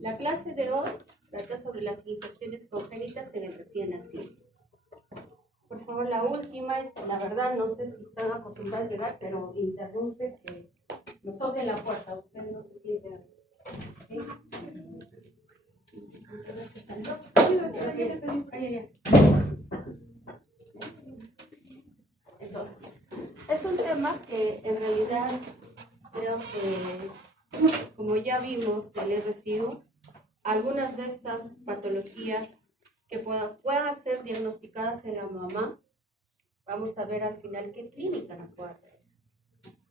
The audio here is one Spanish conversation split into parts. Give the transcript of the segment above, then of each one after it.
La clase de hoy trata sobre las infecciones congénitas en el recién nacido. Por favor, la última, la verdad no sé si están acostumbrados a llegar, pero interrumpe que nos abren la puerta, ustedes no se sienten así. ¿Sí? Entonces, es un tema que en realidad creo que, como ya vimos el RCU, algunas de estas patologías que puedan ser diagnosticadas en la mamá, vamos a ver al final qué clínica la puede tener.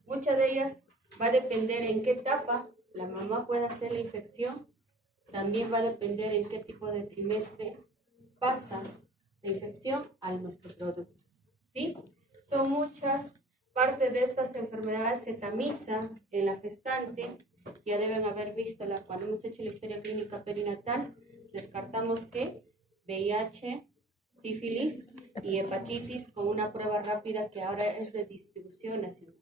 Muchas de ellas va a depender en qué etapa la mamá pueda hacer la infección, también va a depender en qué tipo de trimestre pasa la infección a nuestro producto. ¿Sí? Son muchas. Parte de estas enfermedades se tamizan en la gestante. Ya deben haber visto cuando hemos hecho la historia clínica perinatal, descartamos que VIH, sífilis y hepatitis con una prueba rápida que ahora es de distribución nacional.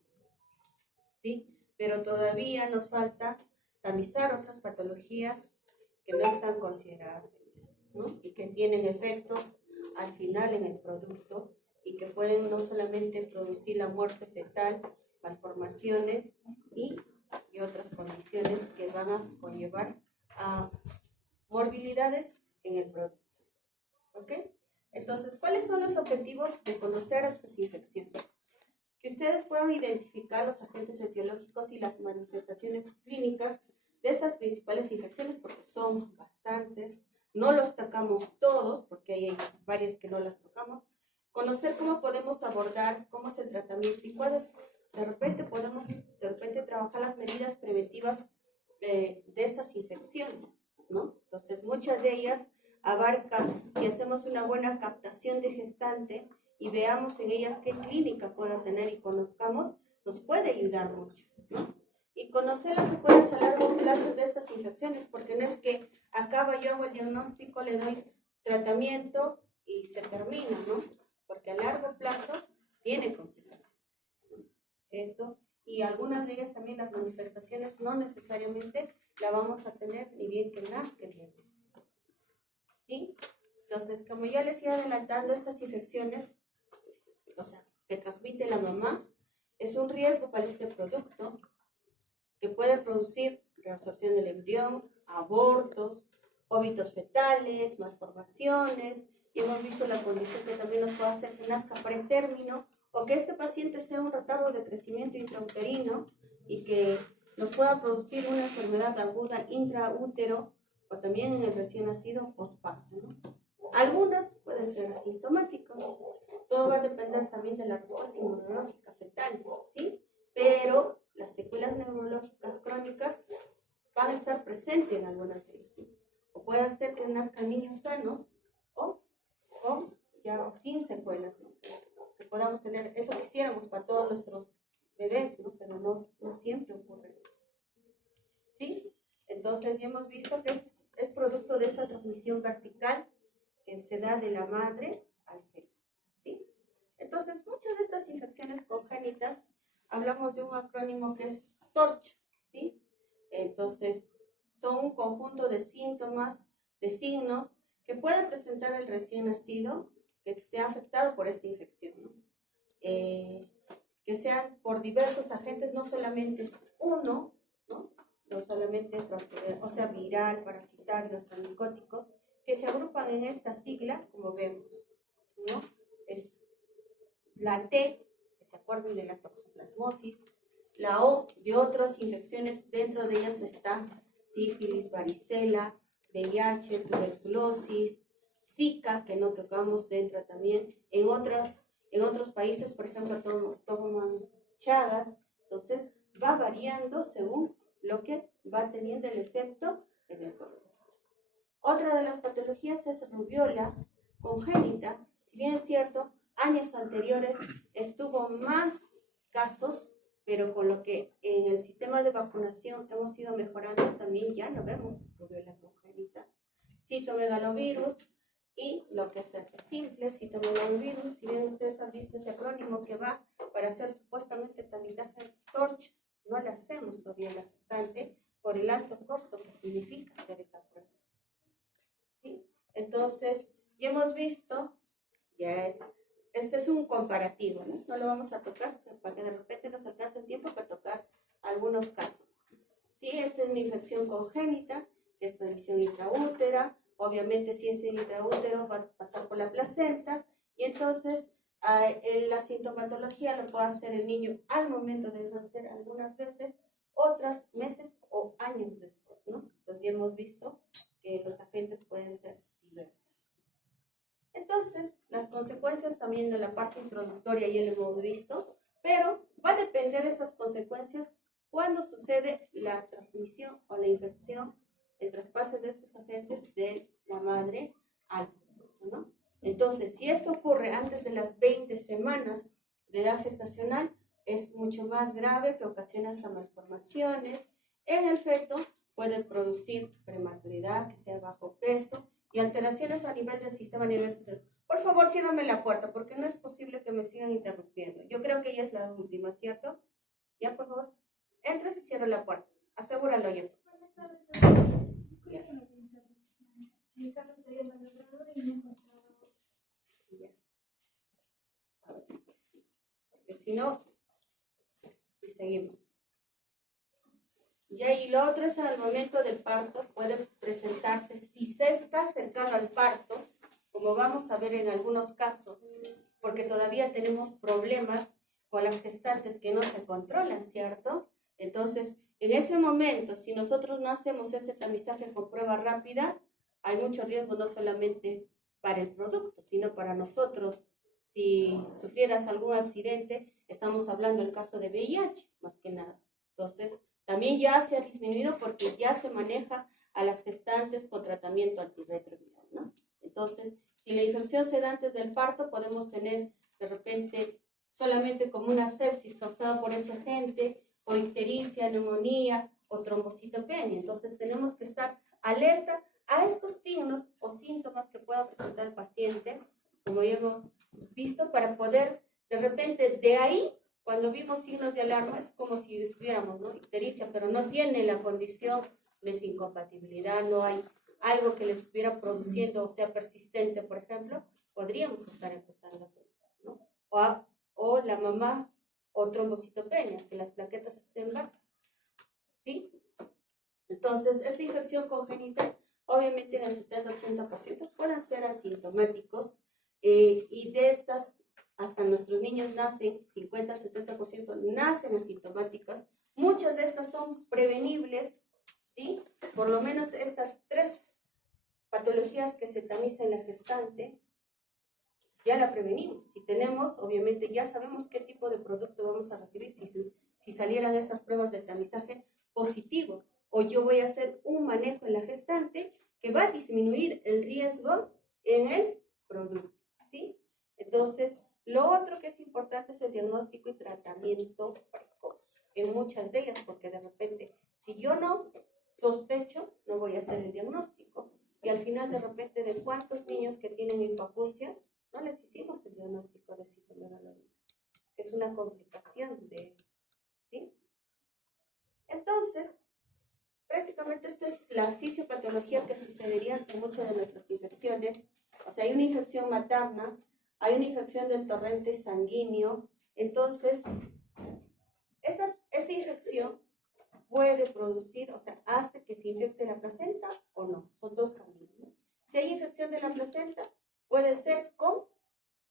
¿Sí? Pero todavía nos falta tamizar otras patologías que no están consideradas, ¿no? Y que tienen efectos al final en el producto y que pueden no solamente producir la muerte fetal, malformaciones y otras condiciones que van a conllevar a morbilidades en el producto. ¿Ok? Entonces, ¿cuáles son los objetivos de conocer estas infecciones? Que ustedes puedan identificar los agentes etiológicos y las manifestaciones clínicas de estas principales infecciones, porque son bastantes. No los tocamos todos, porque hay varias que no las tocamos. Conocer cómo podemos abordar, cómo es el tratamiento y cuáles, de repente podemos trabajar las medidas preventivas de estas infecciones, ¿no? Entonces, muchas de ellas abarcan, si hacemos una buena captación de gestante y veamos en ella qué clínica pueda tener y conozcamos, nos puede ayudar mucho, ¿no? Y conocer las secuelas a largo plazo de estas infecciones, porque no es que acaba, yo hago el diagnóstico, le doy tratamiento y se termina, ¿no? Porque a largo plazo tiene complicaciones. Eso, y algunas de ellas también las manifestaciones no necesariamente la vamos a tener ni bien que nazca el bebé. ¿Sí? Entonces, como ya les iba adelantando, estas infecciones, o sea, que transmite la mamá, es un riesgo para este producto que puede producir reabsorción del embrión, abortos, óbitos fetales, malformaciones, y hemos visto la condición que también nos puede hacer que nazca pretérmino, o que este paciente sea un retardo de crecimiento intrauterino y que nos pueda producir una enfermedad aguda intraútero o también en el recién nacido postparto, ¿no? Algunas pueden ser asintomáticos, todo va a depender también de la respuesta inmunológica fetal, ¿sí? Pero las secuelas neurológicas crónicas van a estar presentes en algunas de ellas, ¿sí? O puede ser que nazcan niños sanos o sin secuelas, ¿no? Que podamos tener, eso quisiéramos para todos nuestros bebés, ¿no? Pero no siempre ocurre eso, ¿sí? Entonces ya hemos visto que es producto de esta transmisión vertical que se da de la madre al feto, ¿sí? Entonces, muchas de estas infecciones congénitas, hablamos de un acrónimo que es TORCH, ¿sí? Entonces, son un conjunto de síntomas, de signos que puede presentar el recién nacido que esté afectado por esta infección, ¿no? Que sean por diversos agentes, no solamente uno, ¿no? No solamente es, o sea, viral, parasitario, hasta micóticos, que se agrupan en esta sigla, como vemos, ¿no? Es la T, que se acuerdan de la toxoplasmosis, la O, de otras infecciones, dentro de ellas está sífilis, varicela, VIH, tuberculosis, Zika, que no tocamos dentro también, en otros países, por ejemplo, toman Chagas. Entonces, va variando según lo que va teniendo el efecto en el cuerpo. Otra de las patologías es rubiola congénita. Si bien es cierto, años anteriores estuvo más casos, pero con lo que en el sistema de vacunación hemos ido mejorando, también ya no vemos rubiola congénita. Citomegalovirus y lo que es el simple citomegalovirus. Si bien ustedes han visto ese acrónimo que va para hacer supuestamente tamizaje TORCH, no le hacemos todavía la gestante, por el alto costo que significa hacer esa prueba. ¿Sí? Entonces, ya hemos visto, este es un comparativo, ¿no? No lo vamos a tocar para que de repente nos alcance el tiempo para tocar algunos casos. Sí, esta es una infección congénita, que es transmisión intraútera. Obviamente, si es el intraútero, va a pasar por la placenta. Y entonces, la sintomatología lo puede hacer el niño al momento de nacer algunas veces, otras meses o años después, ¿no? Entonces, ya hemos visto que los agentes pueden ser diversos. Entonces, las consecuencias también de la parte introductoria ya lo hemos visto, pero va a depender de estas consecuencias cuando sucede la transmisión o la infección, el traspaso de estos agentes de la madre al producto, ¿no? Entonces, si esto ocurre antes de las 20 semanas de edad gestacional, es mucho más grave, que ocasiona hasta malformaciones en el feto, puede producir prematuridad, que sea bajo peso y alteraciones a nivel del sistema nervioso central. Por favor, ciérrame la puerta, porque no es posible que me sigan interrumpiendo. Yo creo que ella es la última, ¿cierto? Ya, por favor. Entres y cierra la puerta. Asegúralo ya. Mi carro se había malogrado y no encontraba. Porque si no, y seguimos. Y lo otro es al momento del parto, puede presentarse, si se está cercano al parto, como vamos a ver en algunos casos, porque todavía tenemos problemas con las gestantes que no se controlan, ¿cierto? Entonces, en ese momento, si nosotros no hacemos ese tamizaje con prueba rápida, hay mucho riesgo no solamente para el producto, sino para nosotros. Si sufrieras algún accidente, estamos hablando del caso de VIH, más que nada. Entonces, también ya se ha disminuido porque ya se maneja a las gestantes con tratamiento antirretroviral, ¿no? Entonces, si la infección se da antes del parto, podemos tener de repente solamente como una sepsis causada por ese agente, o ictericia, neumonía o trombocitopenia. Entonces, tenemos que estar alerta a estos signos o síntomas que pueda presentar el paciente, como ya hemos visto, para poder de repente de ahí, cuando vimos signos de alarma, es como si estuviéramos, ¿no? Ictericia, pero no tiene la condición de incompatibilidad, no hay algo que les estuviera produciendo o sea persistente, por ejemplo, podríamos estar empezando a pensar, ¿no? O la mamá o trombocitopenia, que las plaquetas estén bajas, ¿sí? Entonces, esta infección congénita, obviamente en el 70-80% pueden ser asintomáticos, y de estas, hasta nuestros niños nacen, 50-70% nacen asintomáticas. Muchas de estas son prevenibles, ¿sí? Por lo menos estas 3 patologías que se tamizan en la gestante, ya la prevenimos. Si tenemos, obviamente ya sabemos qué tipo de producto vamos a recibir si salieran estas pruebas de tamizaje positivo. O yo voy a hacer un manejo en la gestante que va a disminuir el riesgo en el producto, ¿sí? Entonces, lo otro que es importante es el diagnóstico y tratamiento precoz, en muchas de ellas, porque de repente, si yo no sospecho, no voy a hacer el diagnóstico. Y al final, de repente, de cuántos niños que tienen hipoacusia, no les hicimos el diagnóstico de citomegalovir, que es una complicación de esto, ¿sí? Entonces, prácticamente esta es la fisiopatología que sucedería con muchas de nuestras infecciones. O sea, hay una infección materna, hay una infección del torrente sanguíneo. Entonces, esta infección puede producir, o sea, hace que se infecte la placenta o no. Son 2 caminos, ¿no? Si hay infección de la placenta, puede ser con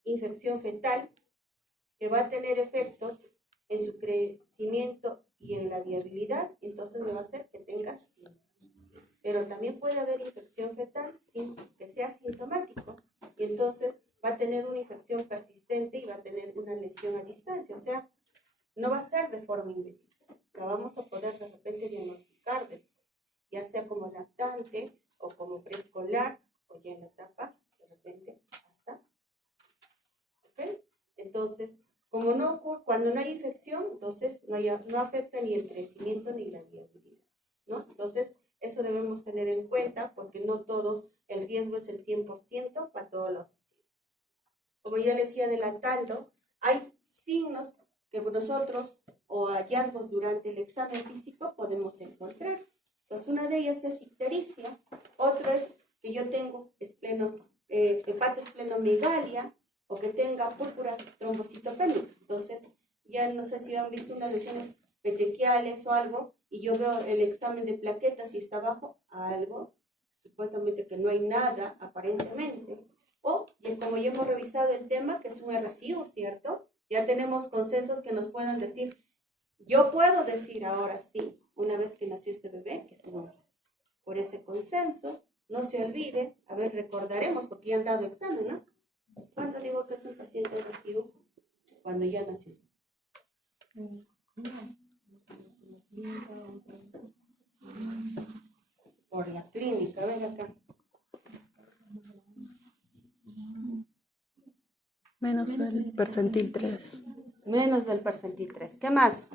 infección fetal, que va a tener efectos en su crecimiento y en la viabilidad, entonces me va a hacer que tenga síntomas. Pero también puede haber infección fetal que sea sintomático, y entonces va a tener una infección persistente y va a tener una lesión a distancia, o sea, no va a ser de forma inmediata. La vamos a poder de repente diagnosticar después, ya sea como lactante o como preescolar o ya en la etapa de repente hasta. ¿Ok? Entonces, como no ocurre, cuando no hay infección, entonces no afecta ni el crecimiento ni la viabilidad, ¿no? Entonces, eso debemos tener en cuenta porque no todo el riesgo es el 100% para todos los pacientes. Como ya les decía adelantando, hay signos que nosotros o hallazgos durante el examen físico podemos encontrar. Entonces, una de ellas es ictericia, otro es que yo tengo hepatosplenomegalia o que tenga púrpura trombocitopénica. Entonces, ya no sé si han visto unas lesiones petequiales o algo, y yo veo el examen de plaquetas y está bajo algo, supuestamente que no hay nada, aparentemente, o como ya hemos revisado el tema, que es un RCIO, ¿cierto? Ya tenemos consensos que nos puedan decir, yo puedo decir ahora sí, una vez que nació este bebé, que es un RCIO. Por ese consenso, no se olvide, a ver, recordaremos, porque ya han dado examen, ¿no? ¿Cuánto digo que es un paciente RCIO cuando ya nació? Por la clínica, ven acá. Menos del percentil 3. Menos del percentil 3. ¿Qué más?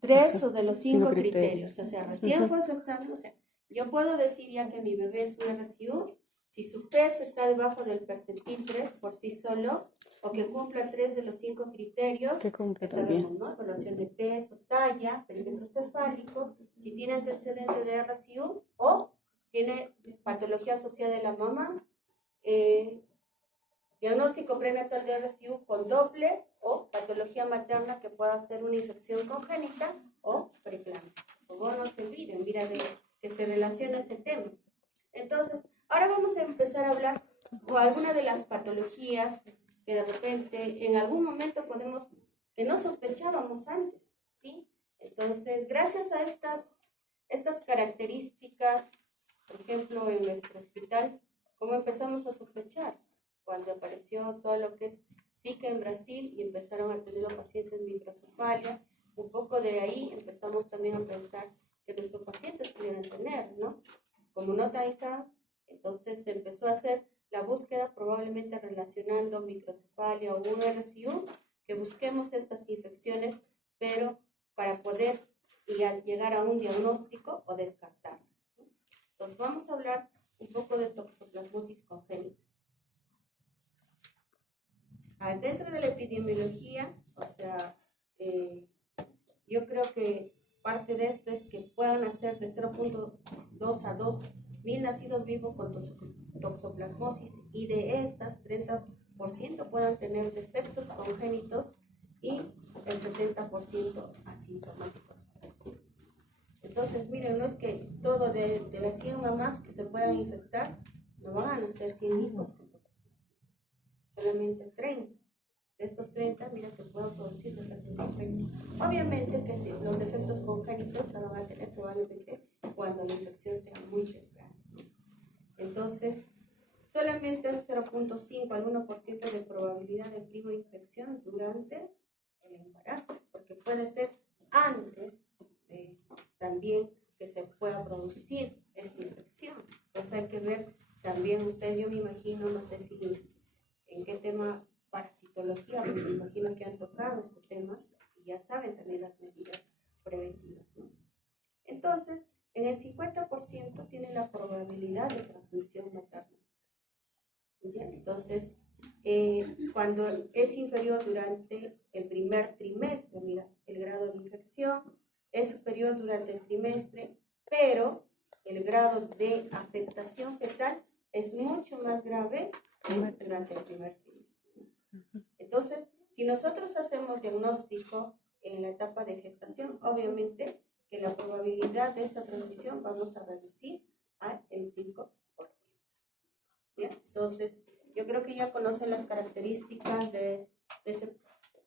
Tres o de los 5 criterios. O sea, recién fue su examen. O sea, yo puedo decir ya que mi bebé es un RCIO si su peso está debajo del percentil 3 por sí solo, o que cumpla 3 de los 5 criterios, que sabemos, ¿no? Evaluación de peso, talla, perímetro cefálico, si tiene antecedente de RCIO o tiene patología asociada de la mamá, diagnóstico prenatal de RCIO con Doppler o patología materna que pueda ser una infección congénita o preeclampsia. Por favor, no se olviden, mira de que se relaciona ese tema. Entonces, ahora vamos a empezar a hablar de alguna de las patologías que de repente en algún momento que no sospechábamos antes, ¿sí? Entonces, gracias a estas características, por ejemplo, en nuestro hospital, ¿cómo empezamos a sospechar? Cuando apareció todo lo que es Zika en Brasil y empezaron a tener los pacientes microcefalia, un poco de ahí empezamos también a pensar que nuestros pacientes pudieran tener, ¿no? Como no taizados, entonces se empezó a hacer la búsqueda probablemente relacionando microcefalia o un RCIO, que busquemos estas infecciones, pero para poder llegar a un diagnóstico o descartarlas. Entonces vamos a hablar un poco de toxoplasmosis congénita. Dentro de la epidemiología, o sea, yo creo que parte de esto es que puedan hacer de 0.2 a 2 mil nacidos vivos con toxoplasmosis, y de estas 30% puedan tener defectos congénitos y el 70% asintomáticos. Entonces, miren, no es que todo de las 100 mamás que se puedan infectar, no van a nacer 100 hijos con toxoplasmosis, solamente 30. De estos 30, mira que pueden producir defectos congénitos. Obviamente que sí, los defectos congénitos la van a tener probablemente cuando la infección sea muy temprana. Entonces, solamente el 0.5 al 1% de probabilidad de infección durante el embarazo, porque puede ser antes también que se pueda producir esta infección. Entonces hay que ver también, ustedes, yo me imagino, no sé si en qué tema parasitología, me imagino que han tocado este tema y ya saben también las medidas preventivas, ¿no? Entonces, en el 50% tiene la probabilidad de transmisión materna. ¿Ya? Entonces, cuando es inferior durante el primer trimestre, mira, el grado de infección es superior durante el trimestre, pero el grado de afectación fetal es mucho más grave durante el primer trimestre. Entonces, si nosotros hacemos diagnóstico en la etapa de gestación, obviamente que la probabilidad de esta transmisión vamos a reducir al 5%. ¿Bien? Entonces, yo creo que ya conocen las características de este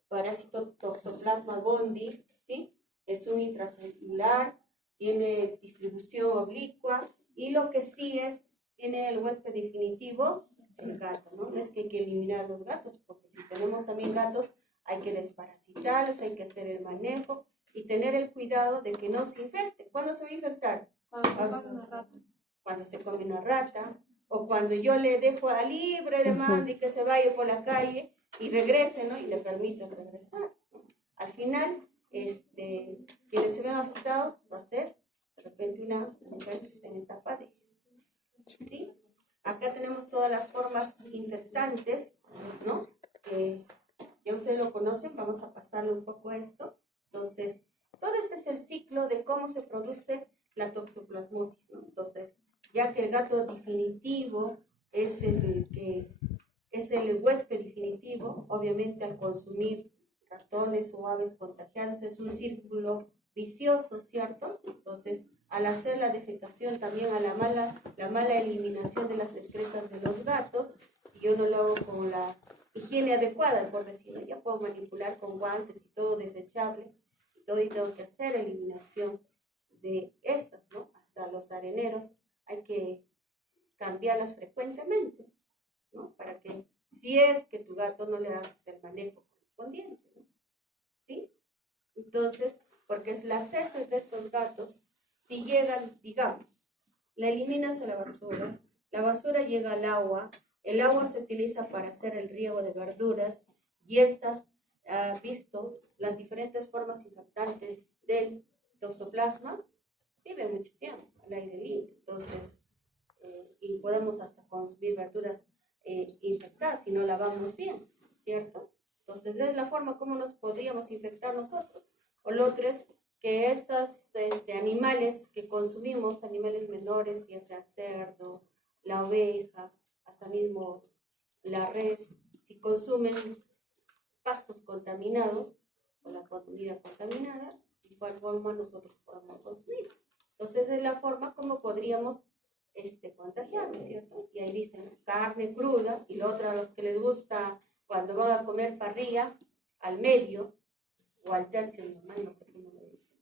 parásito Toxoplasma gondii, ¿sí? Es un intracelular, tiene distribución oblicua, y lo que sí tiene el huésped definitivo, el gato, ¿no? No es que hay que eliminar los gatos, porque si tenemos también gatos, hay que desparasitarlos, hay que hacer el manejo y tener el cuidado de que no se infecte. ¿Cuándo se va a infectar? Cuando se come una rata, o cuando yo le dejo a libre demanda y que se vaya por la calle y regrese, ¿no? Y le permito regresar, ¿no? Al final, quienes se ven afectados va a ser de repente una mujer que está en etapa de gestación, ¿sí? Acá tenemos todas las formas infectantes, ¿no? Ya ustedes lo conocen, vamos a pasarle un poco esto. Entonces, todo este es el ciclo de cómo se produce la toxoplasmosis, ¿no? Entonces, ya que el gato definitivo es el huésped definitivo, obviamente al consumir ratones o aves contagiadas es un círculo vicioso, ¿cierto? Entonces, al hacer la defecación también a la mala eliminación de las excretas de los gatos, si yo no lo hago con la higiene adecuada, por decirlo, ya puedo manipular con guantes y todo desechable, y tengo que hacer eliminación de estas, ¿no? Hasta los areneros hay que cambiarlas frecuentemente, ¿no? Para que, si es que tu gato no le haces el manejo correspondiente, ¿no? ¿Sí? Entonces, porque es las heces de estos gatos, si llegan, digamos, la eliminas a la basura llega al agua, el agua se utiliza para hacer el riego de verduras y estas, visto las diferentes formas infectantes del toxoplasma, viven mucho tiempo al aire libre, entonces, y podemos hasta consumir verduras infectadas si no lavamos bien, ¿cierto? Entonces, es la forma como nos podríamos infectar nosotros. O lo otro es que estos animales que consumimos, animales menores, ya sea cerdo, la oveja, hasta mismo la res, si consumen pastos contaminados o la comida contaminada, de igual forma nosotros podemos consumir. Entonces, es la forma como podríamos contagiarnos, ¿cierto? Y ahí dicen carne cruda, y lo otro a los que les gusta cuando van a comer parrilla, al medio o al tercio normal, no sé cómo lo dicen.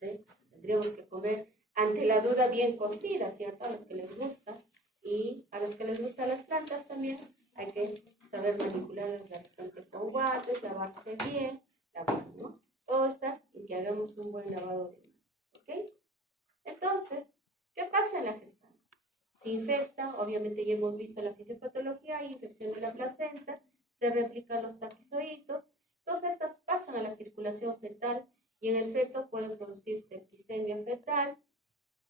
¿Sí? Tendríamos que comer ante la duda bien cocida, ¿cierto? A los que les gusta, y a los que les gustan las plantas también hay que saber manipularlas de repente con guantes, lavarse bien, ¿no? Todo está en que hagamos un buen lavado de manos, ¿ok? Entonces, ¿qué pasa en la gestante? Se infecta, obviamente ya hemos visto la fisiopatología, hay infección de la placenta, se replican los taquizoitos, entonces estas pasan a la circulación fetal y en el feto pueden producir septicemia fetal,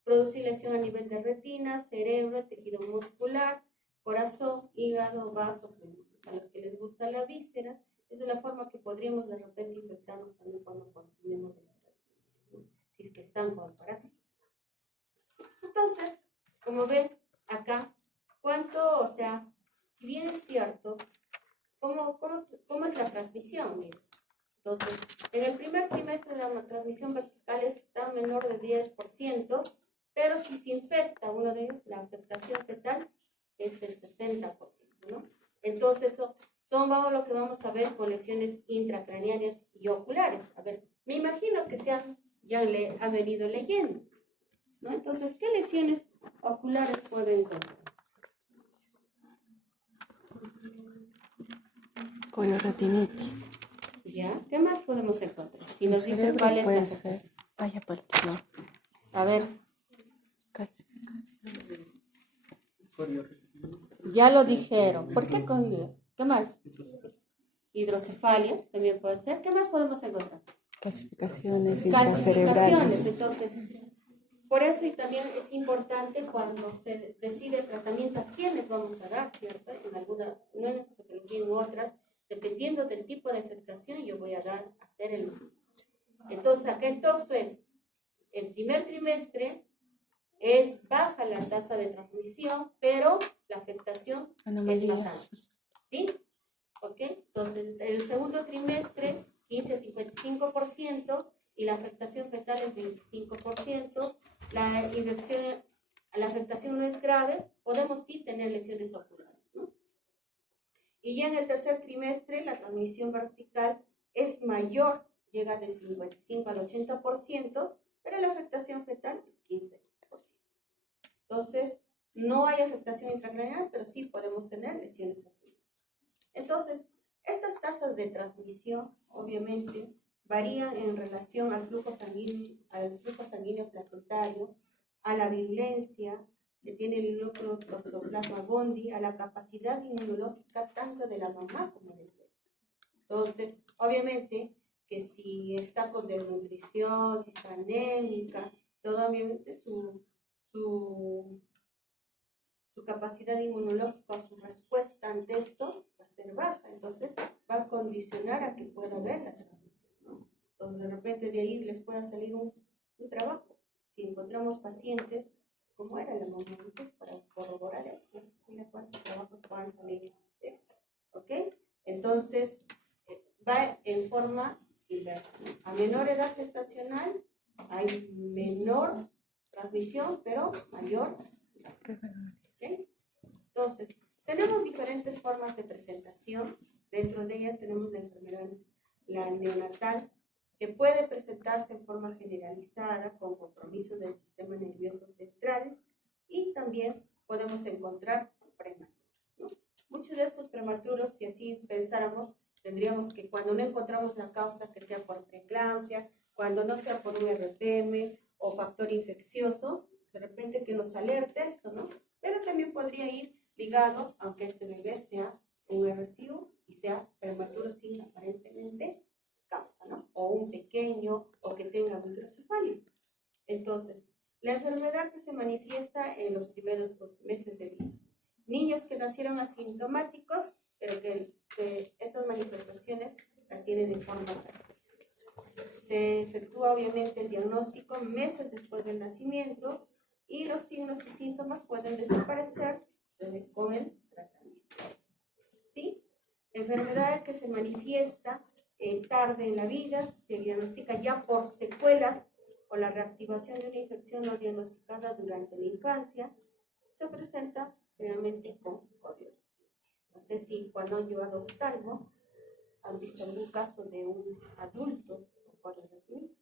producir lesión a nivel de retina, cerebro, tejido muscular, corazón, hígado, vaso, pulmón. A los que les gusta la víscera, esa es la forma que podríamos de repente infectarnos también cuando consumimos los, si es que están con parásitos. Entonces, como ven acá, o sea, si bien es cierto, ¿cómo es la transmisión? Miren. Entonces, en el primer trimestre la transmisión vertical está menor de 10%, pero si se infecta uno de ellos, la afectación fetal es el 60%, ¿no? Entonces, vamos lo que vamos a ver con lesiones intracraneales y oculares. A ver, me imagino que han venido leyendo, ¿no? Entonces, ¿qué lesiones oculares pueden encontrar? Corioretinitis. ¿Ya? ¿Qué más podemos encontrar? Si nos dicen cuál es la afectación. Vaya parte, no. A ver. Ya lo dijeron. ¿Por qué con qué más? Hidrocefalia también puede ser. ¿Qué más podemos encontrar? Calcificaciones Calcificaciones. intracerebrales. Entonces, por eso y también es importante cuando se decide el tratamiento a quiénes vamos a dar, ¿cierto? No en esta patología, en otras, dependiendo del tipo de afectación, yo voy a hacer el mismo. Entonces, acá en toxo es, el primer trimestre es baja la tasa de transmisión, pero la afectación es más alta. ¿Sí? ¿Ok? Entonces, el segundo trimestre, 15 a 55%, y la afectación fetal es 25%. La afectación no es grave, podemos sí tener lesiones oculares, ¿no? Y ya en el tercer trimestre, la transmisión vertical es mayor, llega de 55 al 80%, pero la afectación fetal es 15%. Entonces, no hay afectación intracraneal, pero sí podemos tener lesiones oculares. Entonces, estas tasas de transmisión, obviamente, varían en relación al flujo sanguíneo placentario, a la virulencia que tiene el núcleo toxoplasma gondii, a la capacidad inmunológica tanto de la mamá como del bebé. Entonces, obviamente, que si está con desnutrición, si está anémica, todo obviamente su capacidad inmunológica, su respuesta ante esto va a ser baja, entonces va a condicionar a que pueda haber la transmisión, ¿no? Entonces, de repente de ahí les pueda salir un trabajo. Si encontramos pacientes, ¿cómo era la mamá antes para corroborar esto? Mira cuántos trabajos puedan salir de esto. ¿Ok? Entonces, va en forma inversa. A menor edad gestacional hay menor transmisión, pero mayor. ¿Okay? Entonces, tenemos diferentes formas de presentación. Dentro de ellas tenemos la enfermedad, la neonatal, que puede presentarse en forma generalizada con compromiso del sistema nervioso central, y también podemos encontrar prematuros, ¿no? Muchos de estos prematuros, si así pensáramos, tendríamos que, cuando no encontramos la causa, que sea por preeclampsia, cuando no sea por un RTM o factor infeccioso, de repente que nos alerte esto, ¿no? Pero también podría ir ligado, aunque este bebé sea un RCU y sea prematuro sin aparentemente causa, ¿no? O un pequeño, o que tenga microcefalia. Entonces, la enfermedad que se manifiesta en los primeros 2 meses de vida. Niños que nacieron asintomáticos, pero que estas manifestaciones las tienen de forma tardiva. Se efectúa obviamente el diagnóstico meses después del nacimiento, y los signos y síntomas pueden desaparecer con el tratamiento. ¿Sí? Enfermedad que se manifiesta tarde en la vida, se diagnostica ya por secuelas o la reactivación de una infección no diagnosticada durante la infancia, se presenta generalmente con coriolatitis. No sé si cuando han llevado oftalmo han visto algún caso de un adulto con coriolatitis.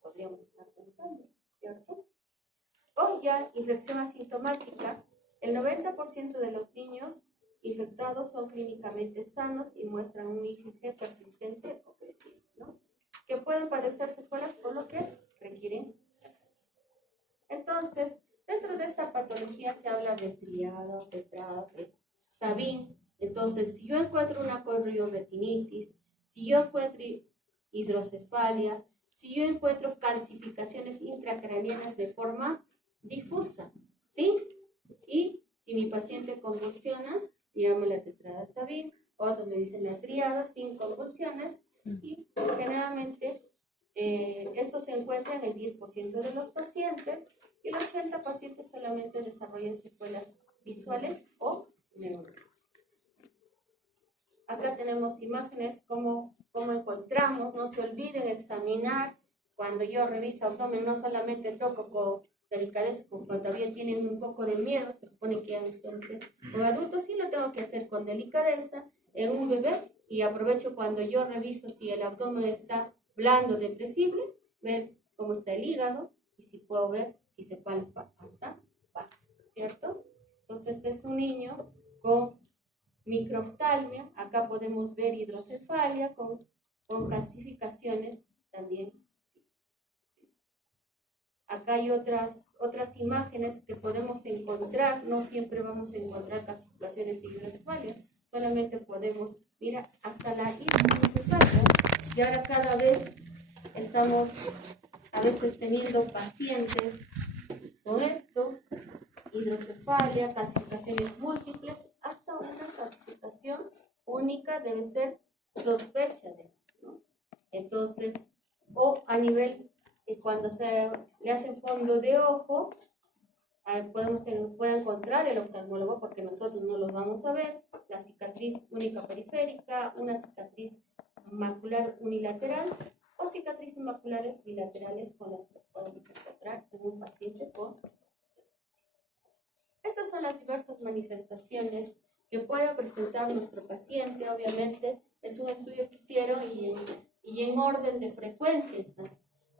Podríamos estar pensando, ¿cierto? O ya infección asintomática. El 90% de los niños infectados son clínicamente sanos y muestran un IgG persistente o creciente, ¿no? Que pueden padecer secuelas, por lo que requieren. Entonces, dentro de esta patología se habla de triada, tetrada, de Sabin. Entonces, si yo encuentro una corioretinitis, si yo encuentro hidrocefalia, si yo encuentro calcificaciones intracraneanas de forma difusa, ¿sí? Y si mi paciente convulsiona, llamo la tetrada Sabin, otros le dicen la triada sin convulsiones, y generalmente esto se encuentra en el 10% de los pacientes, y el 80% pacientes solamente desarrollan secuelas visuales o neurológicas. Acá tenemos imágenes cómo encontramos. No se olviden examinar. Cuando yo reviso abdomen, no solamente toco con delicadeza, porque cuando todavía tienen un poco de miedo, se supone que con adultos sí lo tengo que hacer con delicadeza. En un bebé, y aprovecho cuando yo reviso si el abdomen está blando, depresible, ver cómo está el hígado, y si puedo ver si se palpa hasta abajo, ¿cierto? Entonces, este es un niño con microoftalmia. Acá podemos ver hidrocefalia con calcificaciones también. Acá hay otras imágenes que podemos encontrar. No siempre vamos a encontrar calcificaciones y hidrocefalia, solamente podemos, mira, hasta la hidrocefalia. Y ahora cada vez estamos a veces teniendo pacientes con esto, hidrocefalia, calcificaciones múltiples, hasta una calcificación única debe ser sospecha de esto, ¿no? Entonces, o a nivel cuando se le hacen fondo de ojo, puede encontrar el oftalmólogo, porque nosotros no los vamos a ver, la cicatriz única periférica, una cicatriz macular unilateral o cicatrices maculares bilaterales con las que podemos encontrar en un paciente con. Estas son las diversas manifestaciones que puede presentar nuestro paciente. Obviamente es un estudio que hicieron y en orden de frecuencias, ¿no?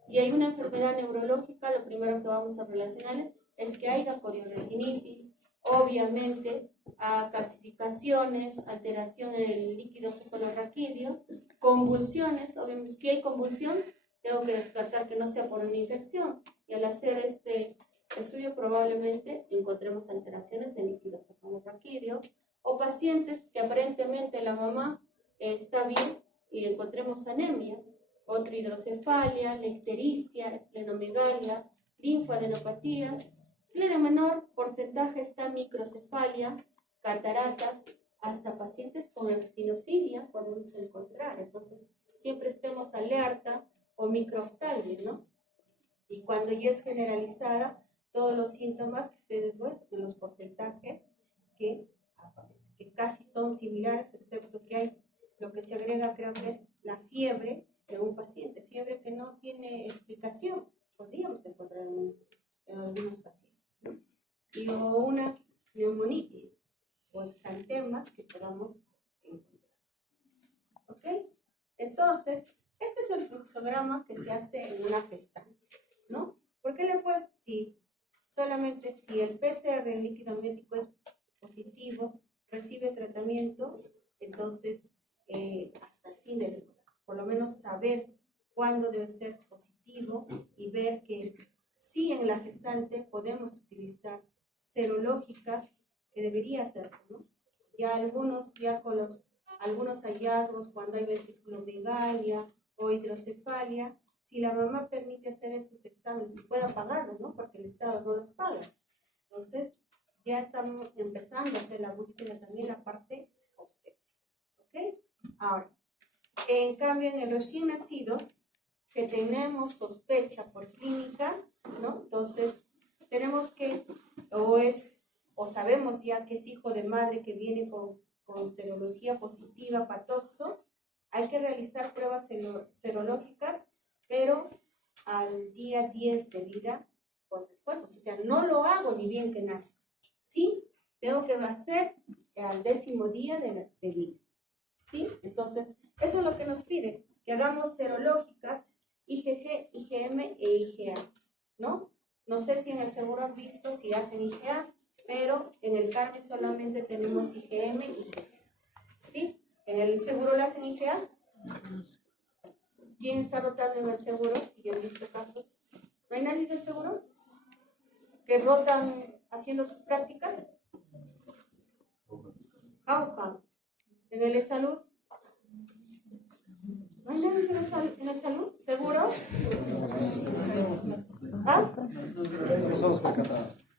Si hay una enfermedad neurológica, lo primero que vamos a relacionar es que haya corioretinitis, obviamente a calcificaciones, alteración en el líquido cefalorraquídeo, convulsiones. Obviamente, si hay convulsión, tengo que descartar que no sea por una infección, y al hacer este estudio probablemente encontremos alteraciones del líquido cefalorraquídeo, o pacientes que aparentemente la mamá está bien y encontremos anemia, otra hidrocefalia, ictericia, esplenomegalia, linfadenopatías. En menor porcentaje está microcefalia, cataratas, hasta pacientes con eosinofilia podemos encontrar. Entonces, siempre estemos alerta o microoftalmia, ¿no? Y cuando ya es generalizada, todos los síntomas que ustedes ven, los porcentajes que aparecen, que casi son similares, excepto que hay lo que se agrega, creo que es la fiebre de un paciente, fiebre que no tiene explicación, podríamos encontrar en algunos pacientes, ¿no? Y o una neumonitis o exantemas que podamos encontrar. ¿Ok? Entonces, este es el fluxograma que se hace en una pestaña, ¿no? ¿Por qué le he puesto? Solamente si el PCR, el líquido amniótico, es positivo, recibe tratamiento, entonces hasta el fin del embarazo. Por lo menos saber cuándo debe ser positivo y ver que sí en la gestante podemos utilizar serológicas, que debería hacerse, ¿no? Ya algunos, ya con algunos hallazgos cuando hay ventriculomegalia o hidrocefalia, si la mamá permite hacer estos exámenes, si pueda pagarlos, ¿no? Porque el Estado no los paga. Entonces, ya estamos empezando a hacer la búsqueda también la parte obstétrica. ¿Ok? Ahora, en cambio, en el recién nacido, que tenemos sospecha por clínica, ¿no? Entonces, tenemos que, o sabemos ya que es hijo de madre que viene con serología positiva, patoxo, hay que realizar pruebas serológicas, pero al día 10 de vida por refuerzos. O sea, no lo hago ni bien que nazca. Sí, tengo que hacer al 10º día de vida. ¿Sí? Entonces, eso es lo que nos pide, que hagamos serológicas, IgG, IgM e IgA, ¿no? No sé si en el seguro han visto si hacen IgA, pero en el Carmen solamente tenemos IgM y IgG. ¿Sí? ¿En el seguro le hacen IgA? ¿Quién está rotando en el seguro? Y en este caso, ¿no hay nadie del seguro que rotan haciendo sus prácticas? Jauja. ¿En el salud? ¿No hay nadie en el salud? ¿Seguro? ¿Ah?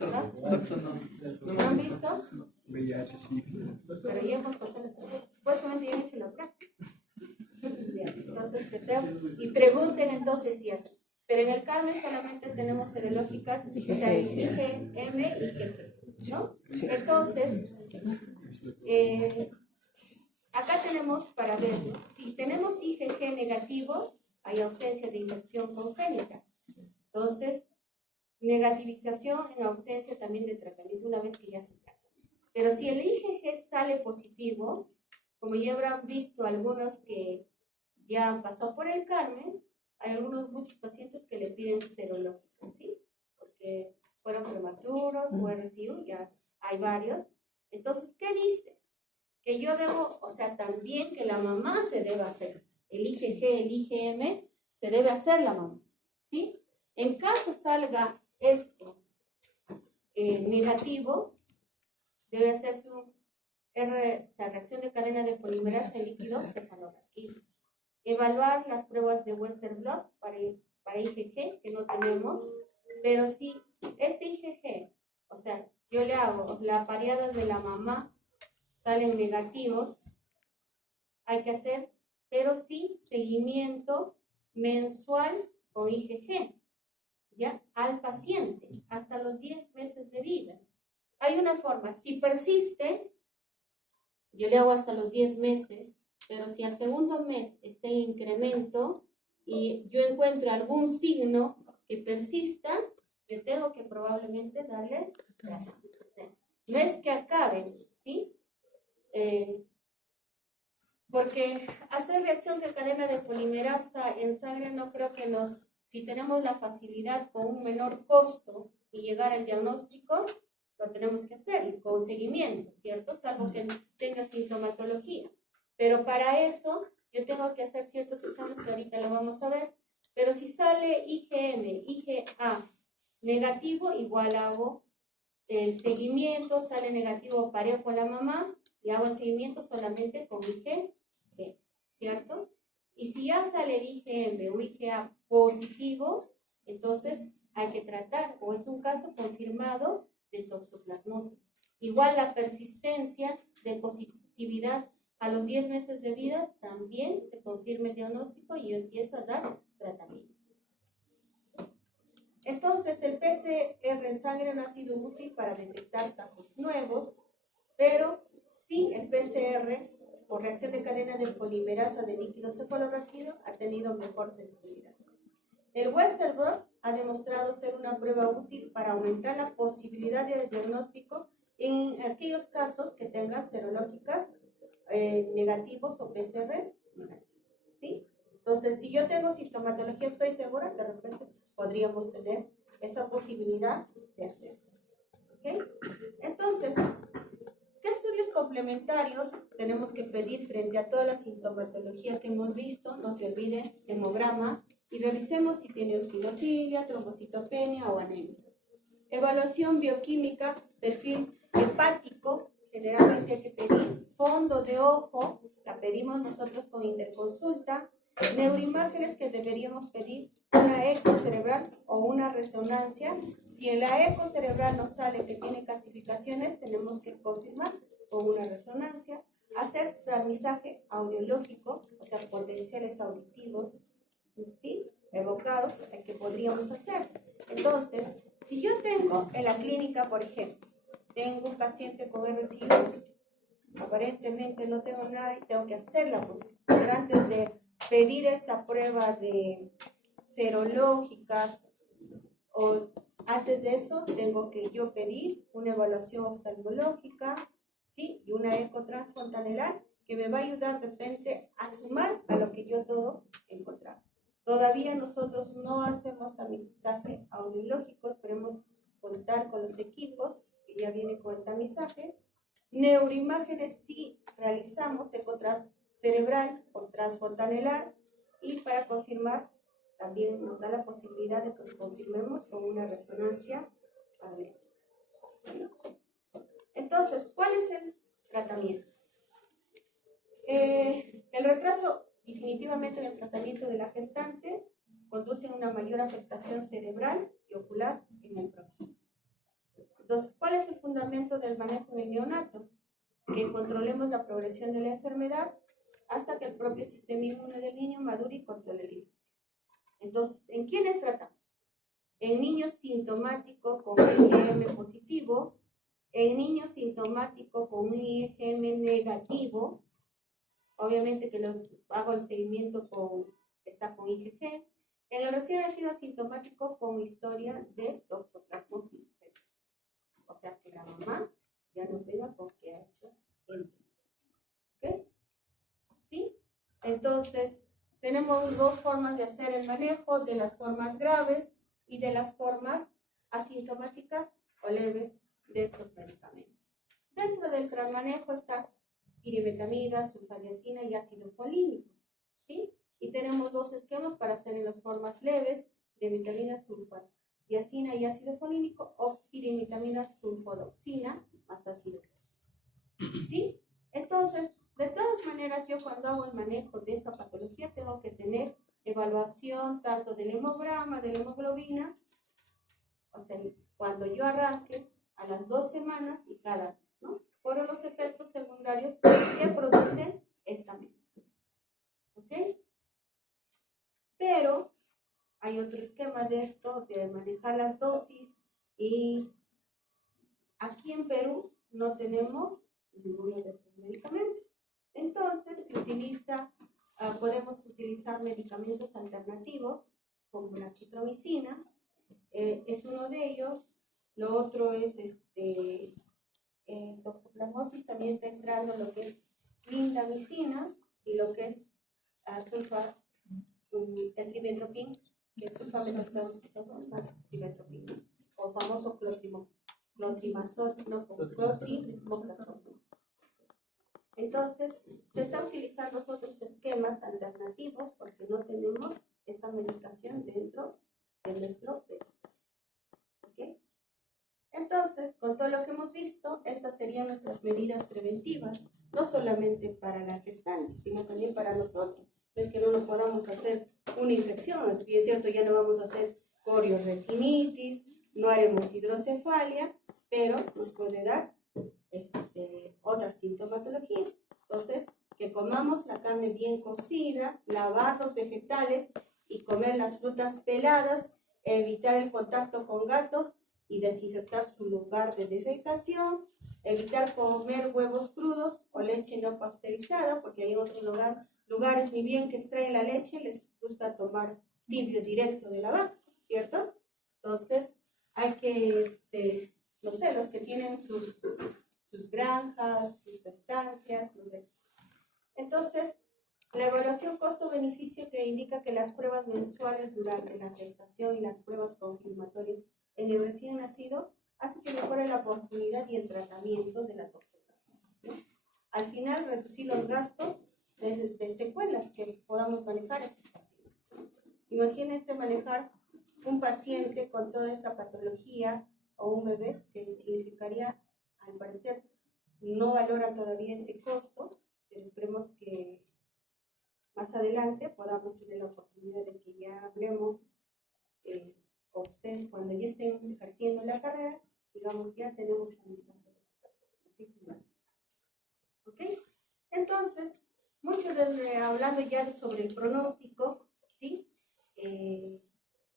¿Ah? ¿No han visto? Pero ya hemos pasado, supuestamente ya han hecho la práctica. Entonces, que sea, y pregunten entonces si hacen. Pero en el Carmen solamente tenemos serológicas, o sea, IgM y IgG, ¿no? Entonces, acá tenemos para ver, si tenemos IgG negativo, hay ausencia de infección congénita. Entonces, negativización en ausencia también de tratamiento una vez que ya se trata. Pero si el IgG sale positivo, como ya habrán visto algunos que ya han pasado por el Carmen, hay muchos pacientes que le piden serológicos, ¿sí? Porque fueron prematuros o RCU, ya hay varios. Entonces, ¿qué dice? Que yo debo, o sea, también que la mamá se debe hacer. El IgG, el IgM, se debe hacer la mamá, ¿sí? En caso salga esto negativo, debe hacer su reacción de cadena de polimerasa líquido cefalorraquídeo. Evaluar las pruebas de Western blot para IgG, que no tenemos, pero si este IgG, o sea, yo le hago las pareadas de la mamá, salen negativos, hay que hacer, pero sí, seguimiento mensual con IgG, ¿ya? Al paciente, hasta los 10 meses de vida. Hay una forma, si persiste, yo le hago hasta los 10 meses, pero si al segundo mes está en incremento y yo encuentro algún signo que persista, yo tengo que probablemente darle tratamiento. O sea, no es que acaben, ¿sí? Porque hacer reacción de cadena de polimerasa en sangre no creo que si tenemos la facilidad con un menor costo y llegar al diagnóstico, lo tenemos que hacer con seguimiento, ¿cierto? Salvo que tenga sintomatología. Pero para eso yo tengo que hacer ciertos exámenes que ahorita lo vamos a ver. Pero si sale IgM, IgA negativo, igual hago el seguimiento, sale negativo, pareo con la mamá y hago el seguimiento solamente con IgG, ¿cierto? Y si ya sale IgM o IgA positivo, entonces hay que tratar, o es un caso confirmado de toxoplasmosis. Igual la persistencia de positividad a los 10 meses de vida, también se confirma el diagnóstico y yo empiezo a dar tratamiento. Entonces, el PCR en sangre no ha sido útil para detectar casos nuevos, pero sí el PCR, por reacción de cadena de polimerasa de líquido cefalorraquídeo, ha tenido mejor sensibilidad. El Western blot ha demostrado ser una prueba útil para aumentar la posibilidad de diagnóstico en aquellos casos que tengan serológicas negativos o PCR negativos, ¿sí? Entonces, si yo tengo sintomatología, estoy segura, de repente podríamos tener esa posibilidad de hacerlo, ¿ok? Entonces, ¿qué estudios complementarios tenemos que pedir frente a toda la sintomatología que hemos visto? No se olviden, hemograma, y revisemos si tiene eosinofilia, trombocitopenia o anemia. Evaluación bioquímica, perfil hepático, generalmente hay que pedir fondo de ojo, la pedimos nosotros con interconsulta. Neuroimágenes que deberíamos pedir una eco cerebral o una resonancia. Si en la eco cerebral nos sale que tiene calcificaciones, tenemos que confirmar con una resonancia. Hacer tamizaje audiológico, o sea, potenciales auditivos, ¿sí? Evocados, que podríamos hacer. Entonces, si yo tengo en la clínica, por ejemplo, tengo un paciente con RSIU, aparentemente no tengo nada y tengo que hacerla, pues, pero antes de pedir esta prueba de serológicas o antes de eso tengo que yo pedir una evaluación oftalmológica, ¿sí? Y una eco transfontanelar que me va a ayudar de repente a sumar a lo que yo todo he encontrado. Todavía nosotros no hacemos tamizaje audiológico, esperemos contar con los equipos que ya vienen con el tamizaje. Neuroimágenes sí realizamos, eco cerebral o transfontanelar, y para confirmar también nos da la posibilidad de que confirmemos con una resonancia magnética. Entonces, ¿cuál es el tratamiento? El retraso definitivamente del tratamiento de la gestante conduce a una mayor afectación cerebral y ocular en el próximo. Entonces, ¿cuál es el fundamento del manejo en el neonato? Que controlemos la progresión de la enfermedad hasta que el propio sistema inmune del niño madure y controle la infección. Entonces, ¿en quiénes tratamos? En niños sintomáticos con IgM positivo, en niños sintomáticos con un IgM negativo, obviamente que hago el seguimiento está con IgG, en el recién nacido asintomático con historia de toxoplasmosis, o sea que la mamá ya nos diga por qué ha hecho el virus. ¿Ok? ¿Sí? Entonces, tenemos dos formas de hacer el manejo, de las formas graves y de las formas asintomáticas o leves de estos medicamentos. Dentro del manejo está pirimetamida, sulfadiazina y ácido folínico, ¿sí? Y tenemos dos esquemas para hacer en las formas leves, pirimetamida, sulfadiazina y ácido folínico, o pirimetamida, sulfodoxina más ácido folínico, ¿sí? Entonces, de todas maneras, yo cuando hago el manejo de esta patología tengo que tener evaluación tanto del hemograma, de la hemoglobina, o sea, cuando yo arranque a las 2 semanas y cada mes, ¿no? Por los efectos secundarios que produce esta medicación. ¿Ok? Pero hay otro esquema de esto, de manejar las dosis, y aquí en Perú no tenemos ninguno de estos medicamentos. Entonces, podemos utilizar medicamentos alternativos, como la citromicina, es uno de ellos. Lo otro es toxoplasmosis, también está entrando lo que es clindamicina y lo que es el trimestoprim, que es sulfamethoxazol más trimestoprim, o famoso clotrimazol. Entonces, se está utilizando otros esquemas alternativos porque no tenemos esta medicación dentro de nuestro proyecto. ¿Okay? Entonces, con todo lo que hemos visto, estas serían nuestras medidas preventivas, no solamente para la gestante, sino también para nosotros. No es que no nos podamos hacer una infección, es bien cierto, ya no vamos a hacer corioretinitis, no haremos hidrocefalia, pero nos puede dar otra sintomatología. Entonces, que comamos la carne bien cocida, lavar los vegetales, y comer las frutas peladas, evitar el contacto con gatos y desinfectar su lugar de defecación, evitar comer huevos crudos o leche no pasteurizada, porque hay otros lugares, ni bien que extraen la leche, les gusta tomar tibio directo de la vaca, ¿cierto? Entonces, hay que, no sé, los que tienen sus granjas, sus estancias, no sé. Entonces, la evaluación costo-beneficio que indica que las pruebas mensuales durante la gestación y las pruebas confirmatorias en el recién nacido hace que mejore la oportunidad y el tratamiento de la toxicación, ¿no? Al final, reducir los gastos de secuelas que podamos manejar estos pacientes. Imagínense manejar un paciente con toda esta patología o un bebé, que significaría, al parecer, no valoran todavía ese costo, pero esperemos que más adelante podamos tener la oportunidad de que ya hablemos con ustedes cuando ya estén ejerciendo la carrera, digamos, ya tenemos la misma. ¿Ok? Entonces, hablando ya sobre el pronóstico, ¿sí?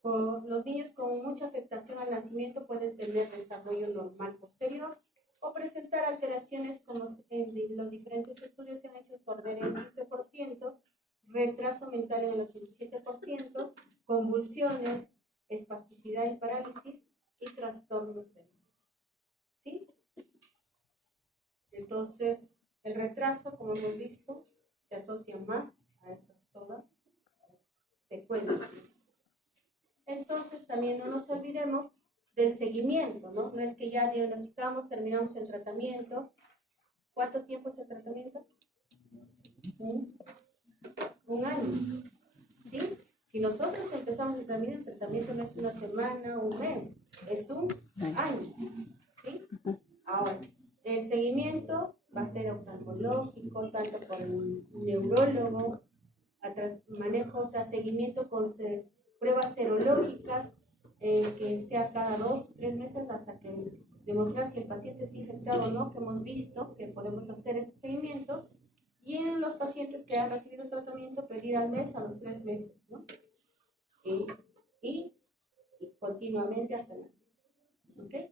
Los niños con mucha afectación al nacimiento pueden tener desarrollo normal posterior o presentar alteraciones como en los diferentes estudios se han hecho sordera en 15%, retraso mental en el 87%, convulsiones, espasticidad y parálisis y trastornos de luz. ¿Sí? Entonces, el retraso, como hemos visto, se asocia más a estas todas secuelas. Entonces, también no nos olvidemos del seguimiento, ¿no? No es que ya diagnosticamos, terminamos el tratamiento. ¿Cuánto tiempo es el tratamiento? Un año, ¿sí? Si nosotros empezamos el tratamiento no es una semana, un mes, es un año, ¿sí? Ahora, el seguimiento va a ser oftalmológico, tanto por un neurólogo, manejo, o sea, seguimiento con pruebas serológicas, que sea cada 2, 3 meses hasta que demostrar si el paciente está infectado o no, que hemos visto que podemos hacer este seguimiento. Y en los pacientes que han recibido tratamiento, pedir al mes a los 3 meses, ¿no? Y continuamente hasta el año. ¿Ok?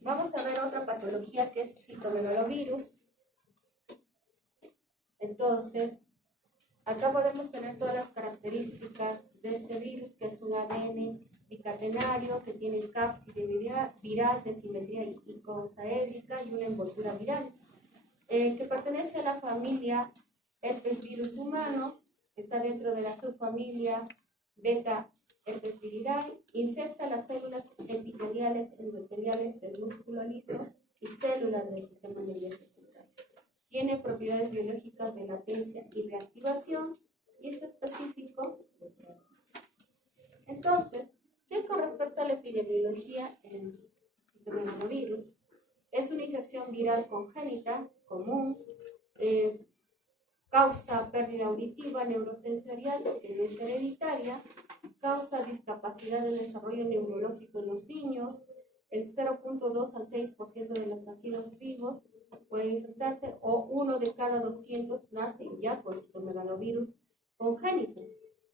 Vamos a ver otra patología que es citomegalovirus. Entonces, acá podemos tener todas las características de este virus, que es un ADN bicatenario, que tiene cápside viral de simetría icosaédrica y una envoltura viral, que pertenece a la familia herpes virus humano, está dentro de la subfamilia beta herpes viridae, infecta las células epiteliales endoteliales del músculo liso y células del sistema nervioso central. Tiene propiedades biológicas de latencia y reactivación y es específico. Entonces, ¿qué con respecto a la epidemiología en citomegalovirus? Es una infección viral congénita común, causa pérdida auditiva neurosensorial, que no es hereditaria, causa discapacidad de desarrollo neurológico en los niños, el 0.2 al 6% de los nacidos vivos puede infectarse, o 1 de cada 200 nacen ya con citomegalovirus congénito,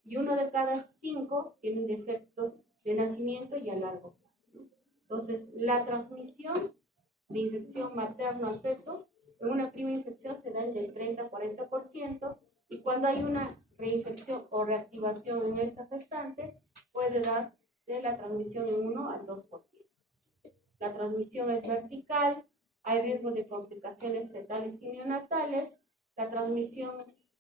y 1 de cada 5 tienen defectos de nacimiento y a largo plazo. Entonces, la transmisión de infección materno al feto, en una prima infección se da del 30 a 40%, y cuando hay una reinfección o reactivación en esta gestante, puede darse la transmisión en 1 al 2%. La transmisión es vertical, hay riesgo de complicaciones fetales y neonatales. La transmisión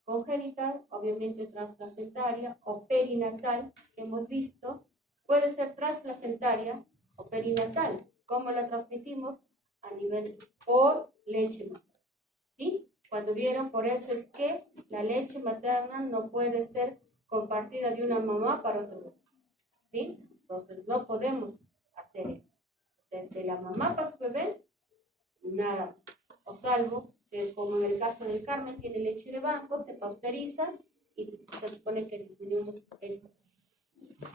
congénita, obviamente transplacentaria o perinatal, que hemos visto, puede ser transplacentaria o perinatal. ¿Cómo la transmitimos? A nivel por leche materna, ¿sí? Cuando vieron, por eso es que la leche materna no puede ser compartida de una mamá para otro bebé, ¿sí? Entonces no podemos hacer eso. O sea, de la mamá para su bebé, nada. O salvo que, como en el caso del Carmen, tiene leche de banco, se pasteuriza y se supone que disminuimos esto,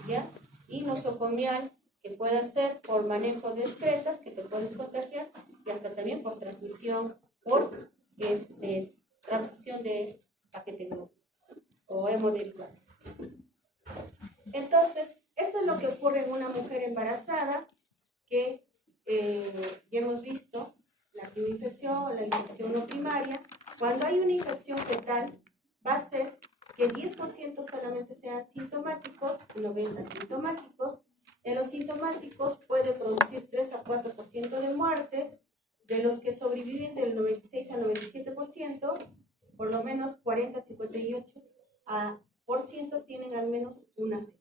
¿ya? Y nosocomial, que puede ser por manejo de excretas, que te puedes contagiar, y hasta también por transmisión, por transfusión de paquete o hemoderivados. Entonces, esto es lo que ocurre en una mujer embarazada que ya hemos visto la primera infección, la infección no primaria. Cuando hay una infección fetal, va a ser que 10% solamente sean sintomáticos, 90 sintomáticos. En los sintomáticos puede producir 3 a 4% de muertes. De los que sobreviven del 96 al 97%, por lo menos 40 a 58% tienen al menos una secuela.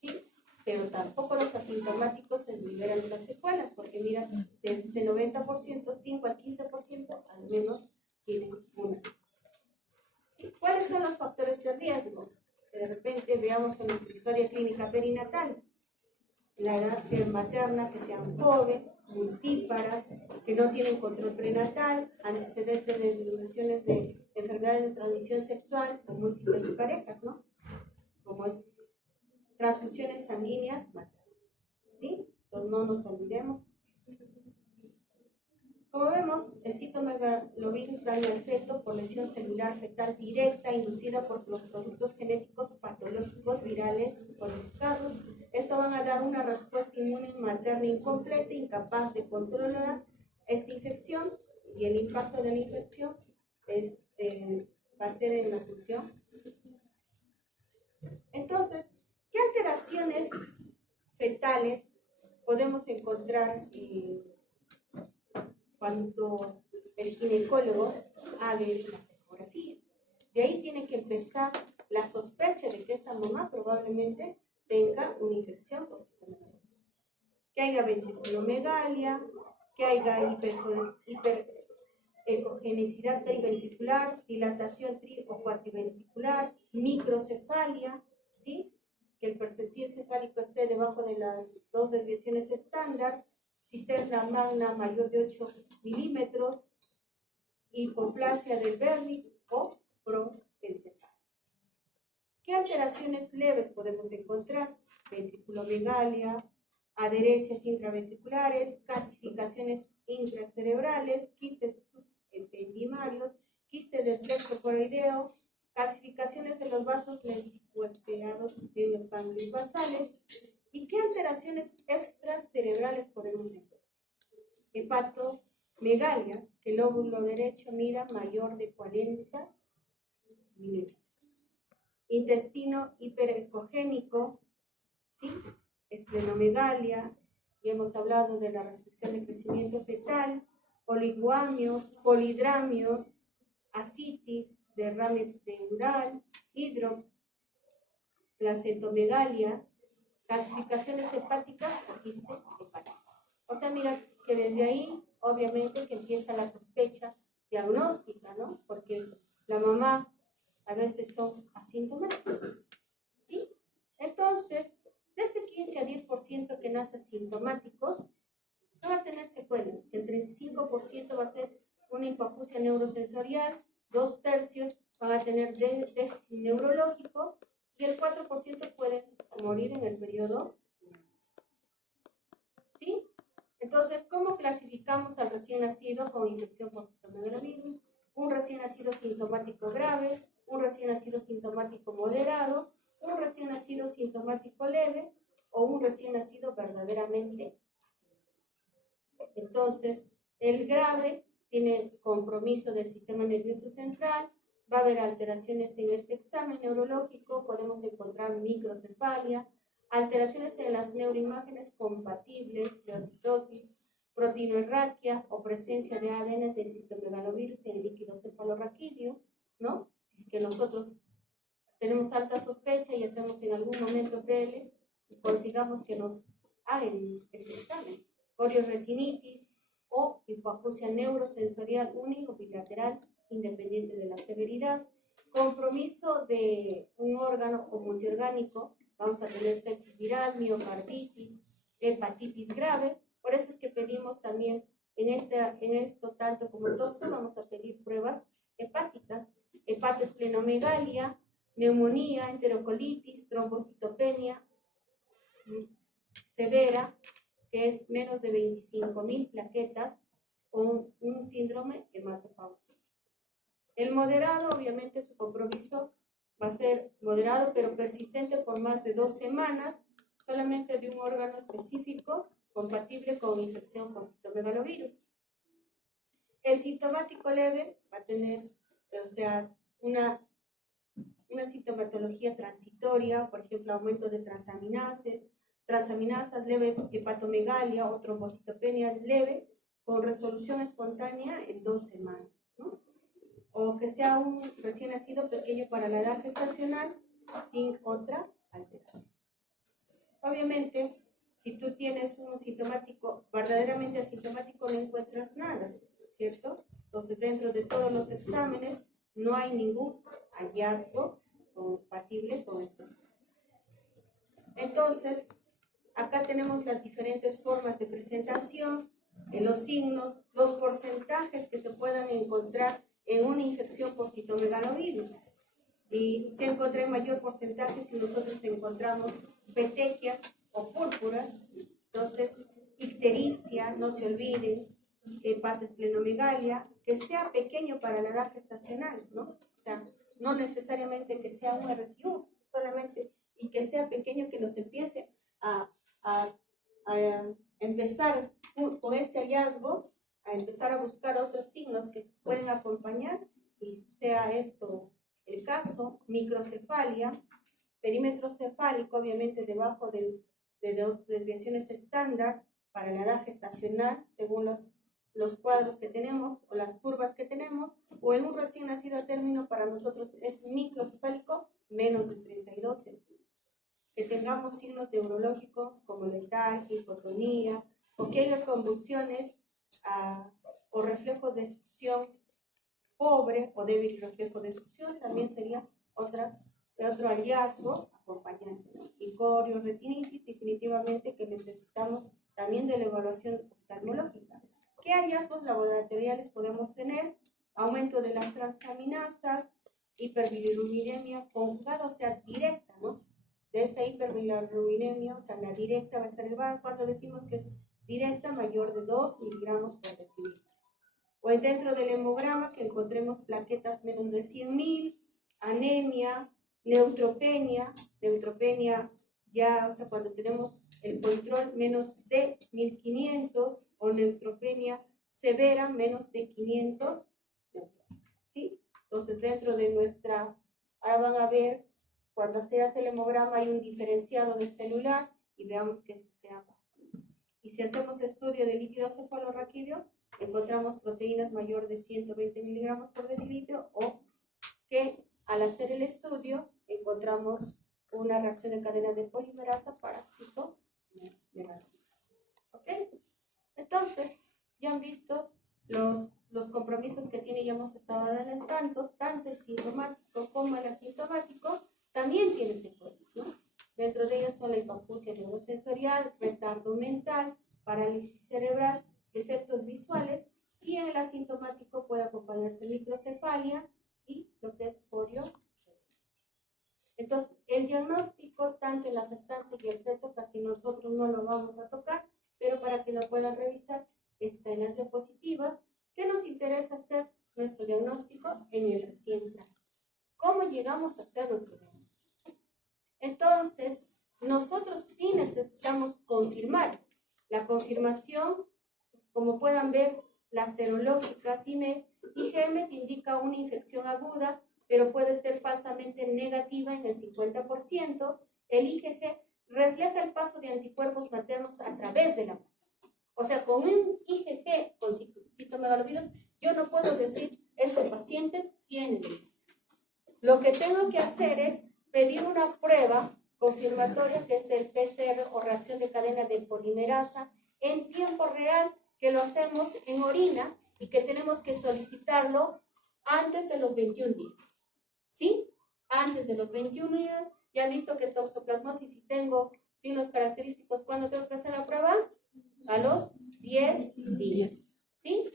¿Sí? Pero tampoco los asintomáticos se liberan de las secuelas, porque mira, desde 90%, 5 al 15% al menos tienen una. ¿Sí? ¿Cuáles son los factores de riesgo? De repente veamos en nuestra historia clínica perinatal, la edad materna, que sean jóvenes, multíparas, que no tienen control prenatal, antecedentes de lesiones de enfermedades de transmisión sexual o múltiples parejas, ¿no? Como es transfusiones sanguíneas maternas, ¿sí? Entonces no nos olvidemos. Como vemos, el citomegalovirus daña al feto por lesión celular fetal directa inducida por los productos genéticos patológicos virales codificados. Esto van a dar una respuesta inmune materna incompleta, incapaz de controlar esta infección, y el impacto de la infección va a ser en la función. Entonces, ¿qué alteraciones fetales podemos encontrar cuando el ginecólogo hace las ecografías? De ahí tiene que empezar la sospecha de que esta mamá probablemente tenga una infección por citomegalovirus. Que haya ventriculomegalia, que haya hiperecogenicidad periventricular, dilatación tri o cuatriventricular, microcefalia, ¿sí? Que el percentil cefálico esté debajo de las 2 desviaciones estándar, cisterna magna mayor de 8 milímetros, hipoplasia del vernix o proencefalia. ¿Qué alteraciones leves podemos encontrar? Ventriculomegalia, adherencias intraventriculares, calcificaciones intracerebrales, quistes ependimarios, quistes del plexo coroideo, calcificaciones de los vasos lenticuloesteados de los ganglios basales. ¿Y qué alteraciones extracerebrales podemos encontrar? Hepatomegalia, que el lóbulo derecho mida mayor de 40 milímetros. Intestino hiperecogénico, ¿sí? Esplenomegalia, y hemos hablado de la restricción de crecimiento fetal, oligoamios, polidramios, ascitis, derrame pleural, hidrox, placetomegalia, calcificaciones hepáticas o quiste hepática. O sea, mira que desde ahí, obviamente, que empieza la sospecha diagnóstica, ¿no? Porque la mamá a veces son asintomáticos, ¿sí? Entonces, de este 15 a 10% que nace asintomáticos, no va a tener secuelas. El 35% va a ser una hipoacusia neurosensorial, 2/3 van a tener déficit neurológico y el 4% pueden morir en el periodo. ¿Sí? Entonces, ¿cómo clasificamos al recién nacido con infección por citomegalovirus? Un recién nacido sintomático grave, un recién nacido sintomático moderado, un recién nacido sintomático leve o un recién nacido verdaderamente. Entonces, el grave tiene compromiso del sistema nervioso central, va a haber alteraciones en este examen neurológico, podemos encontrar microcefalia, alteraciones en las neuroimágenes compatibles, pleocitosis, proteinorraquia o presencia de ADN del citomegalovirus en el líquido cefalorraquídeo, ¿no? Si es que nosotros tenemos alta sospecha y hacemos en algún momento PL, consigamos que nos hagan este examen. Corioretinitis o hipoacusia neurosensorial único bilateral independiente de la severidad. Compromiso de un órgano o multiorgánico, vamos a tener sepsis viral, miocarditis, hepatitis grave. Por eso es que pedimos también en esto, tanto como toxo, vamos a pedir pruebas hepáticas, hepatoesplenomegalia, neumonía, enterocolitis, trombocitopenia severa, que es menos de 25.000 plaquetas, o un síndrome hematofagósico. El moderado, obviamente, su compromiso va a ser moderado pero persistente por más de 2 semanas, solamente de un órgano específico compatible con infección con citomegalovirus. El sintomático leve va a tener, o sea, una sintomatología transitoria, por ejemplo, aumento de transaminasas, leve hepatomegalia o trombocitopenia leve, con resolución espontánea en 2 semanas, ¿no? O que sea un recién nacido pequeño para la edad gestacional sin otra alteración. Obviamente, si tú tienes un sintomático verdaderamente asintomático, no encuentras nada, ¿cierto? Entonces, dentro de todos los exámenes, no hay ningún hallazgo compatible con esto. Entonces, acá tenemos las diferentes formas de presentación, los signos, los porcentajes que se puedan encontrar en una infección por citomegalovirus. Y se encuentra en mayor porcentaje si nosotros encontramos petequias o púrpuras. Entonces, ictericia, no se olviden, hepatoesplenomegalia, que sea pequeño para la edad gestacional, ¿no? O sea, no necesariamente que sea un RCU, solamente, y que sea pequeño, que nos empiece a empezar con este hallazgo, a empezar a buscar otros signos que pueden acompañar, y sea esto el caso, microcefalia, perímetro cefálico, obviamente debajo de 2 desviaciones estándar para la edad gestacional, según los cuadros que tenemos o las curvas que tenemos, o en un recién nacido a término para nosotros es microcefálico, menos de 32 centímetros. Que tengamos signos neurológicos como letargia, hipotonía, o que haya convulsiones o reflejos de succión pobre o débil reflejo de succión, también sería otro hallazgo acompañante. Y corioretinitis, definitivamente que necesitamos también de la evaluación oftalmológica. ¿Qué hallazgos laboratoriales podemos tener? Aumento de las transaminasas, hiperbilirubinemia conjugada, o sea, directa, ¿no? De esta hiperbilirubinemia, o sea, la directa va a estar elevada. Cuando decimos que es directa, mayor de 2 miligramos por decilitro. O dentro del hemograma que encontremos plaquetas menos de 100.000, anemia, neutropenia ya, o sea, cuando tenemos el control menos de 1500, o neutropenia severa menos de 500, ¿sí? Entonces, dentro de nuestra, ahora van a ver, cuando se hace el hemograma hay un diferenciado de celular, y veamos que esto sea bajo. Y si hacemos estudio de líquido cefalorraquídeo, encontramos proteínas mayor de 120 miligramos por decilitro, o que al hacer el estudio encontramos una reacción de cadena de polimerasa para citomegalovirus. ¿Ok? Entonces, ya han visto los compromisos que tiene, ya hemos estado adelantando, tanto el sintomático como el asintomático, también tiene secuelas, ¿no? Dentro de ellas son la hipoacusia neurosensorial, retardo mental, parálisis cerebral, efectos visuales, y en el asintomático puede acompañarse microcefalia y lo que es corioretinitis. Entonces, el diagnóstico, tanto en la gestante y el feto, casi nosotros no lo vamos a tocar, pero para que lo puedan revisar, está en las diapositivas. ¿Qué nos interesa hacer nuestro diagnóstico en el recién nacido? ¿Cómo llegamos a hacer nuestro diagnóstico? Entonces, nosotros sí necesitamos confirmar. La confirmación, como puedan ver, las serológicas IgM te indica una infección aguda, pero puede ser falsamente negativa en el 50%. El IgG refleja el paso de anticuerpos maternos a través de la masa. O sea, con un IgG con citomegalovirus, yo no puedo decir, ese paciente tiene la infección. Lo que tengo que hacer es pedir una prueba confirmatoria, que es el PCR o reacción de cadena de polimerasa en tiempo real, que lo hacemos en orina y que tenemos que solicitarlo antes de los 21 días. ¿Sí? Antes de los 21 días. Ya han visto que toxoplasmosis, si tengo signos característicos, ¿cuándo tengo que hacer la prueba? A los 10 días. ¿Sí?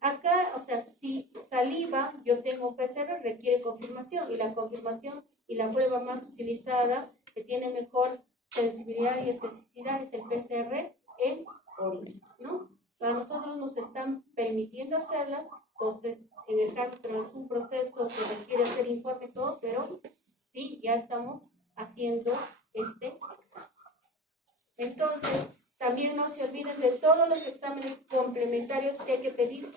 Acá, o sea, si saliva, yo tengo PCR, requiere confirmación, y la confirmación y la prueba más utilizada, que tiene mejor sensibilidad y especificidad, es el PCR en orina, ¿no? A nosotros nos están permitiendo hacerla, entonces en el caso, pero es un proceso que requiere hacer informe todo, pero Entonces, también no se olviden de todos los exámenes complementarios que hay que pedir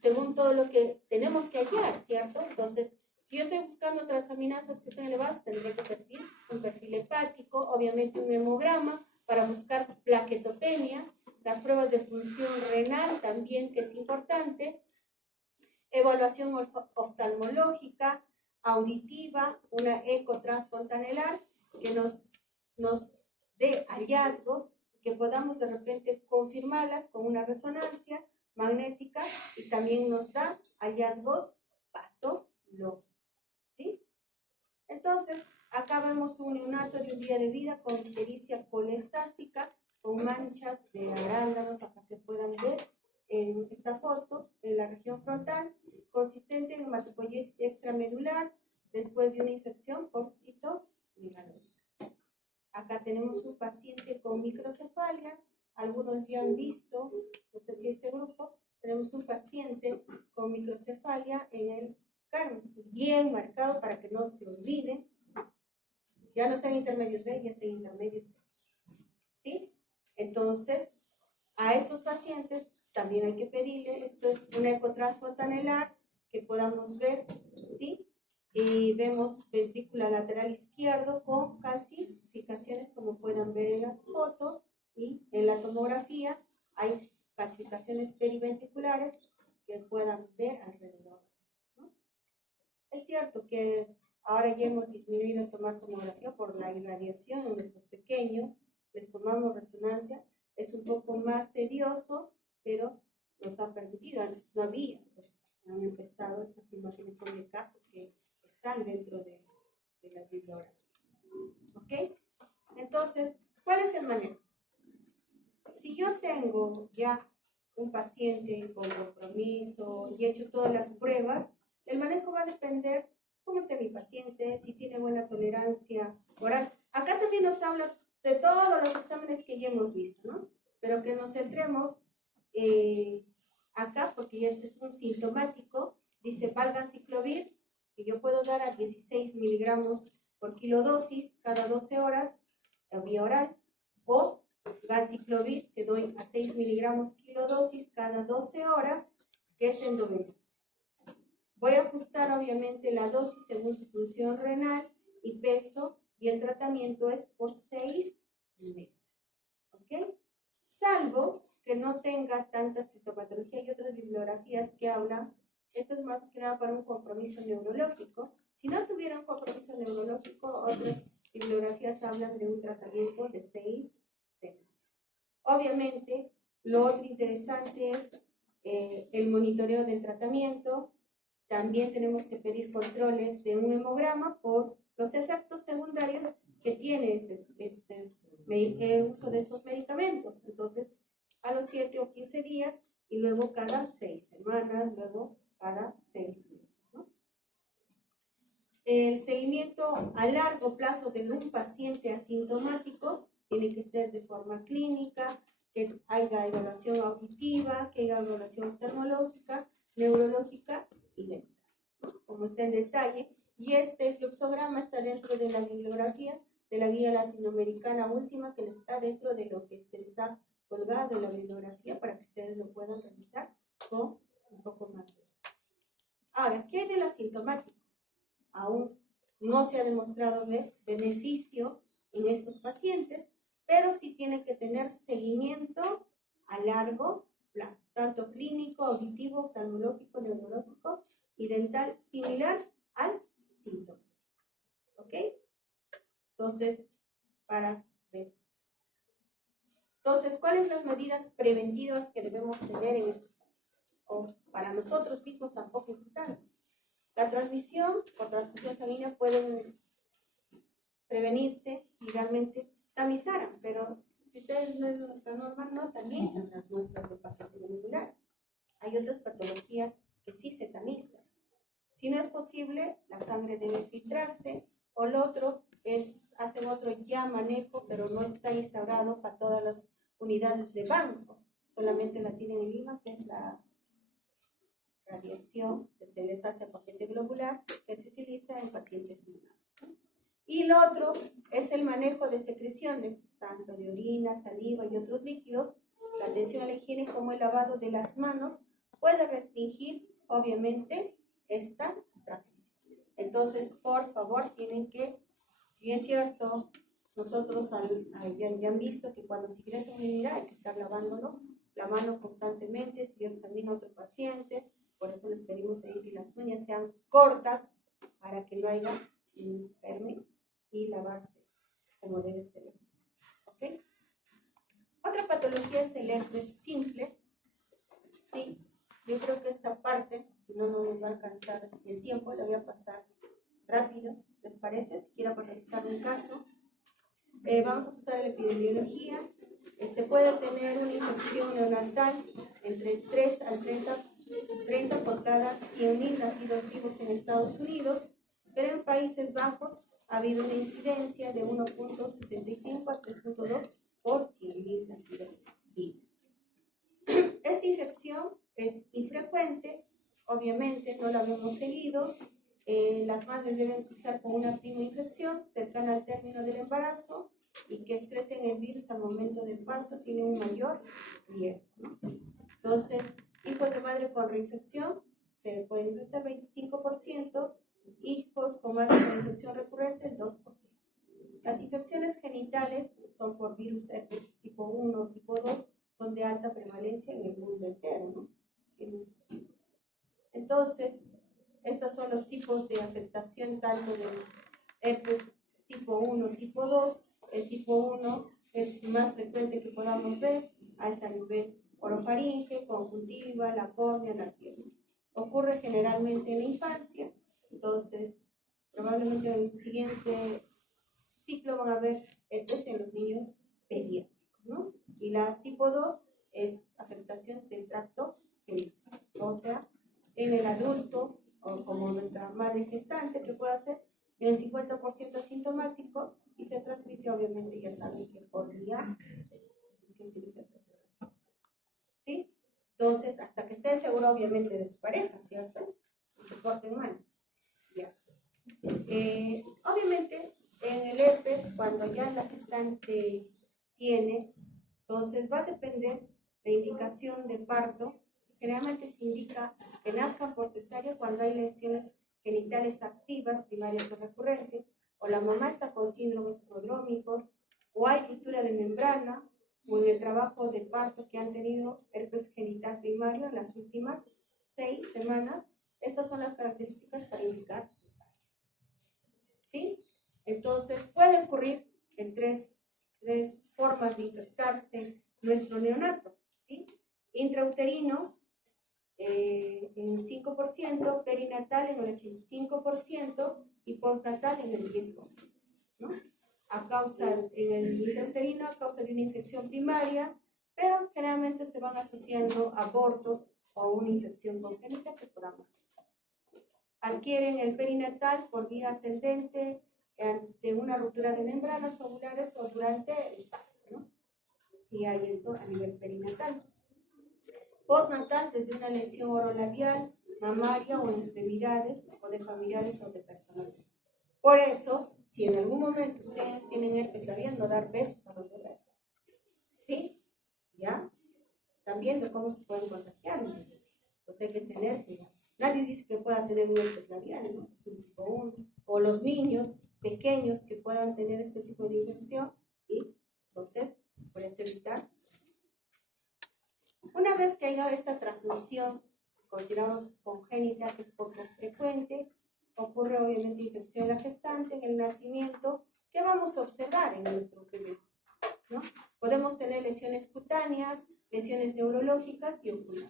según todo lo que tenemos que hallar, ¿cierto? Entonces, si yo estoy buscando transaminasas que estén elevadas, tendré que pedir un perfil hepático, obviamente un hemograma para buscar plaquetopenia, las pruebas de función renal también, que es importante, evaluación oftalmológica, auditiva, una eco transfontanelar que nos dé hallazgos que podamos de repente confirmarlas con una resonancia magnética y también nos da hallazgos patológicos, ¿sí? Entonces, acá vemos un neonato de un día de vida con ictericia colestática, con manchas de arándanos, para que puedan ver en esta foto, en la región frontal, consistente en hematopoiesis extramedular después de una infección por citomegalovirus. Acá tenemos un paciente con microcefalia, algunos ya han visto, no sé si este grupo, tenemos un paciente con microcefalia en el carne, bien marcado para que no se olviden. Ya no está en intermedios B, ya está en intermedios C. ¿Sí? Entonces, a estos pacientes también hay que pedirle, esto es una eco transfontanelar que podamos ver, ¿sí? Y vemos ventrícula lateral izquierdo con calcificaciones, como puedan ver en la foto, y en la tomografía hay calcificaciones periventriculares que puedan ver alrededor, ¿no? Es cierto que ahora ya hemos disminuido tomar tomografía por la irradiación en nuestros pequeños, les tomamos resonancia, es un poco más tedioso, pero nos ha permitido, antes no había, pues, han empezado, estas imágenes son de casos que están dentro de las bibliografías. ¿Ok? Entonces, ¿cuál es el manejo? Si yo tengo ya un paciente con compromiso y he hecho todas las pruebas, el manejo va a depender cómo esté mi paciente, si tiene buena tolerancia oral. Acá también nos habla de todos los exámenes que ya hemos visto, ¿no? Pero que nos centremos acá, porque ya este es un sintomático, dice valganciclovir, que yo puedo dar a 16 miligramos por kilodosis cada 12 horas, vía oral, o ganciclovir, que doy a 6 miligramos kilodosis cada 12 horas, que es endovenoso. Voy a ajustar obviamente la dosis según su función renal y peso, y el tratamiento es por 6 meses. ¿Ok? Salvo que no tenga tanta sintomatología y otras bibliografías que hablan, esto es más que nada para un compromiso neurológico. Si no tuviera un compromiso neurológico, otras bibliografías hablan de un tratamiento de 6 semanas. Obviamente, lo otro interesante es el monitoreo del tratamiento. También tenemos que pedir controles de un hemograma por los efectos secundarios que tiene el uso de estos medicamentos. Entonces, a los 7 o 15 días y luego cada 6 semanas, luego cada 6 meses, ¿no? El seguimiento a largo plazo de un paciente asintomático tiene que ser de forma clínica, que haya evaluación auditiva, que haya evaluación oftalmológica, neurológica y dental, ¿no? Como está en detalle. Y este fluxograma está dentro de la bibliografía de la guía latinoamericana última, que está dentro de lo que se les ha colgado en la bibliografía para que ustedes lo puedan revisar con un poco más de. Ahora, ¿qué es del asintomático? Aún no se ha demostrado beneficio en estos pacientes, pero sí tiene que tener seguimiento a largo plazo, tanto clínico, auditivo, oftalmológico, neurológico y dental, similar al síntoma. ¿Ok? Entonces, para ver. Entonces, ¿cuáles son las medidas preventivas que debemos tener en este caso? O para nosotros mismos tampoco evitar. La transmisión por transfusión sanguínea puede prevenirse si realmente tamizaran, pero si ustedes ven nuestra norma, no tamizan las muestras del paquete molecular. Hay otras patologías que sí se tamizan. Si no es posible, la sangre debe filtrarse, o lo otro es, hacen otro ya manejo, pero no está instaurado para todas las unidades de banco, solamente la tienen en Lima, que es la radiación que se les hace a paquete globular, que se utiliza en pacientes neonatos, ¿no? Y lo otro es el manejo de secreciones, tanto de orina, saliva y otros líquidos. La atención a la higiene como el lavado de las manos puede restringir, obviamente, esta transmisión. Entonces, por favor, tienen que, si es cierto, nosotros ya han visto que cuando se ingresa una unidad hay que estar lavándonos la mano constantemente. Si yo examino a otro paciente, por eso les pedimos ahí que las uñas sean cortas para que no haya germen y lavarse como debe ser. ¿Ok? Otra patología es el herpes simple. Sí, yo creo que esta parte, si no, no nos va a alcanzar el tiempo, la voy a pasar rápido, ¿les parece? Si quiero analizar un caso. Vamos a pasar a la epidemiología. Se puede tener una infección neonatal entre 3 al 30 por cada 100.000 nacidos vivos en Estados Unidos, pero en Países Bajos ha habido una incidencia de 1.65 a 3.2 por 100.000 nacidos vivos. Esta infección es infrecuente, obviamente no la vemos seguido. Las madres deben cruzar con una primoinfección cercana al término del embarazo y que excreten el virus al momento del parto tiene un mayor riesgo, ¿no? Entonces, hijos de madre con reinfección se pueden infectar 25%, hijos con madre con infección recurrente el 2%. Las infecciones genitales son por virus herpes tipo 1 o tipo 2, son de alta prevalencia en el mundo entero, ¿no? Entonces, estos son los tipos de afectación tanto del herpes tipo 1 tipo 2. El tipo 1 es más frecuente que podamos ver, es a nivel orofaringe, conjuntiva, la córnea, la piel. Ocurre generalmente en la infancia, entonces probablemente en el siguiente ciclo van a ver herpes en los niños pediátricos, ¿no? Y la tipo 2 es afectación del tracto genital, o sea, en el adulto, o como nuestra madre gestante, que puede ser el 50% asintomático y se transmite, obviamente, ya saben que por día ¿sí? Entonces, hasta que esté seguro, obviamente, de su pareja, ¿cierto? Que se corten mal. Ya. Obviamente, en el herpes, cuando ya la gestante tiene, entonces va a depender la indicación de parto. Generalmente se indica que nazcan por cesárea cuando hay lesiones genitales activas, primarias o recurrentes, o la mamá está con síndromes prodrómicos, o hay ruptura de membrana, o en el trabajo de parto que han tenido herpes genital primario en las últimas 6 semanas. Estas son las características para indicar cesárea. ¿Sí? Entonces, puede ocurrir en tres formas de infectarse nuestro neonato, ¿sí? Intrauterino en 5%, perinatal en el 85% y postnatal en el 10%, ¿no? En el intrauterino a causa de una infección primaria, pero generalmente se van asociando a abortos o una infección congénita que podamos tener. Adquieren el perinatal por vía ascendente ante una ruptura de membranas ovulares o durante el parto, ¿no? Si hay esto a nivel perinatal. Postnatal desde una lesión orolabial, mamaria o en extremidades o de familiares o de personas. Por eso, si en algún momento ustedes tienen herpes labial, no dar besos a los bebés. ¿Sí? ¿Ya? Están viendo cómo se pueden contagiar. Pues hay que tener cuidado. Nadie dice que pueda tener un herpes labial, ¿no? Es un tipo 1. O los niños pequeños que puedan tener este tipo de infección y entonces por eso evitar. Una vez que haya esta transmisión, consideramos congénita, que es poco frecuente, ocurre obviamente infección en la gestante, en el nacimiento, ¿qué vamos a observar en nuestro bebé? ¿No? Podemos tener lesiones cutáneas, lesiones neurológicas y oculares.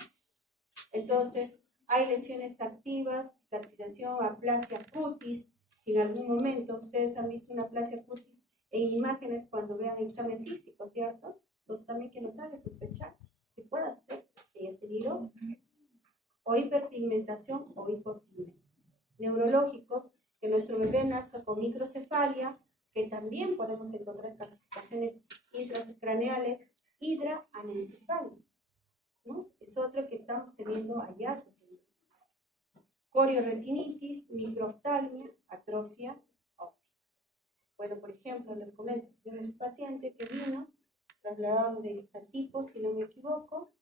Entonces, hay lesiones activas, cicatrización, aplasia cutis. Si en algún momento ustedes han visto una aplasia cutis en imágenes cuando vean el examen físico, ¿cierto? Entonces también que nos hace sospechar que pueda ser que haya tenido o hiperpigmentación o hipopigmentación. Neurológicos, que nuestro bebé nazca con microcefalia, que también podemos encontrar calcificaciones intracraneales, hidraanencefalia, ¿no? Es otro que estamos teniendo hallazgos. Corioretinitis, microoftalmia, atrofia óptica. Bueno, por ejemplo, les comento, tuvimos un paciente que vino, trasladado de Iztapipo, si no me equivoco,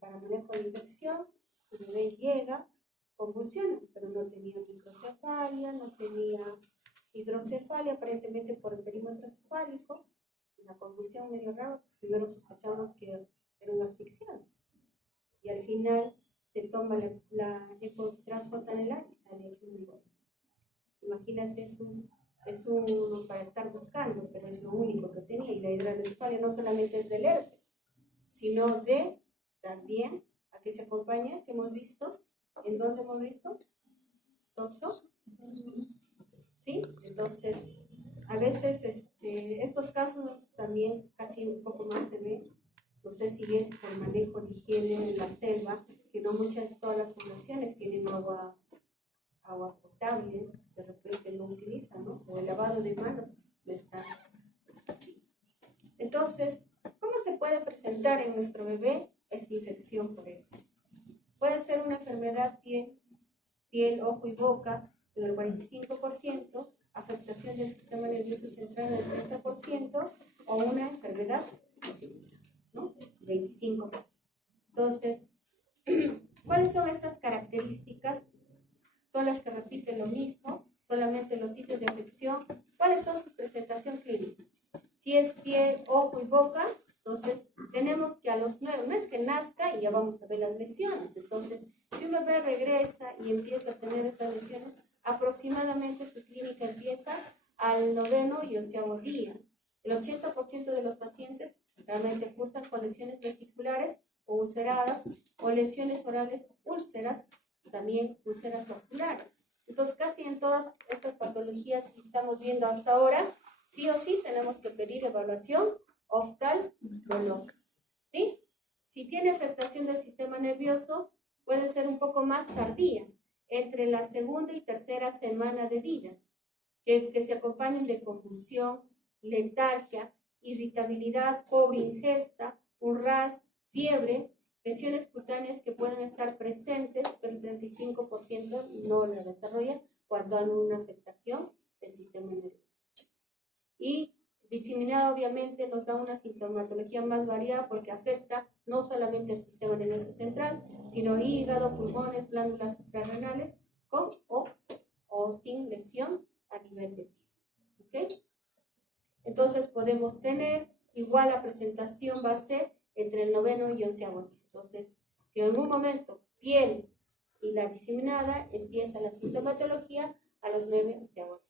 para manejo de infección. El bebé llega, convulsiona, pero no tenía microcefalia, no tenía hidrocefalia, aparentemente por el perímetro cefálico, una convulsión medio rara. Primero sospechamos que era una asfixia, y al final se toma la eco transfontanelar y sale un embolo. Imagínate, es un para estar buscando, pero es lo único que tenía. Y la hidrocefalia no solamente es del herpes, sino de también, a que se acompaña, que hemos visto, ¿en dónde hemos visto? Toxo. ¿Sí? Entonces, a veces estos casos también casi un poco más se ve, no sé si es por manejo de higiene en la selva, que no todas las poblaciones tienen agua potable, de repente no utilizan, ¿no? O el lavado de manos no está. Entonces, ¿cómo se puede presentar en nuestro bebé esta infección por herpes? Puede ser una enfermedad piel, ojo y boca del 45%, afectación del sistema nervioso central del 30%, o una enfermedad, ¿no? 25%. Entonces, ¿cuáles son estas características? Son las que repiten lo mismo, solamente los sitios de afección. ¿Cuáles son su presentación clínica? Si es piel, ojo y boca, entonces tenemos que a los 9 meses que nazca y ya vamos a ver las lesiones. Entonces, si un bebé regresa y empieza a tener estas lesiones, aproximadamente su clínica empieza al 9º y 11º día. El 80% de los pacientes realmente cursan con lesiones vesiculares o ulceradas, o lesiones orales, úlceras, también úlceras oculares. Entonces, casi en todas estas patologías que estamos viendo hasta ahora, sí o sí tenemos que pedir evaluación oftalmológica. ¿Sí? Si tiene afectación del sistema nervioso, puede ser un poco más tardías, entre la segunda y tercera semana de vida, que se acompañen de convulsión, letargia, irritabilidad, pobre ingesta, un rash, fiebre, lesiones cutáneas que pueden estar presentes, pero el 35% no la desarrollan cuando hay una afectación del sistema nervioso. Y diseminada obviamente nos da una sintomatología más variada porque afecta no solamente el sistema nervioso central, sino hígado, pulmones, glándulas suprarrenales, con o sin lesión a nivel de piel. ¿Okay? Entonces podemos tener, igual la presentación va a ser entre el 9º y 11º. Entonces, si en un momento piel y la diseminada, empieza la sintomatología a los 9 y 11º.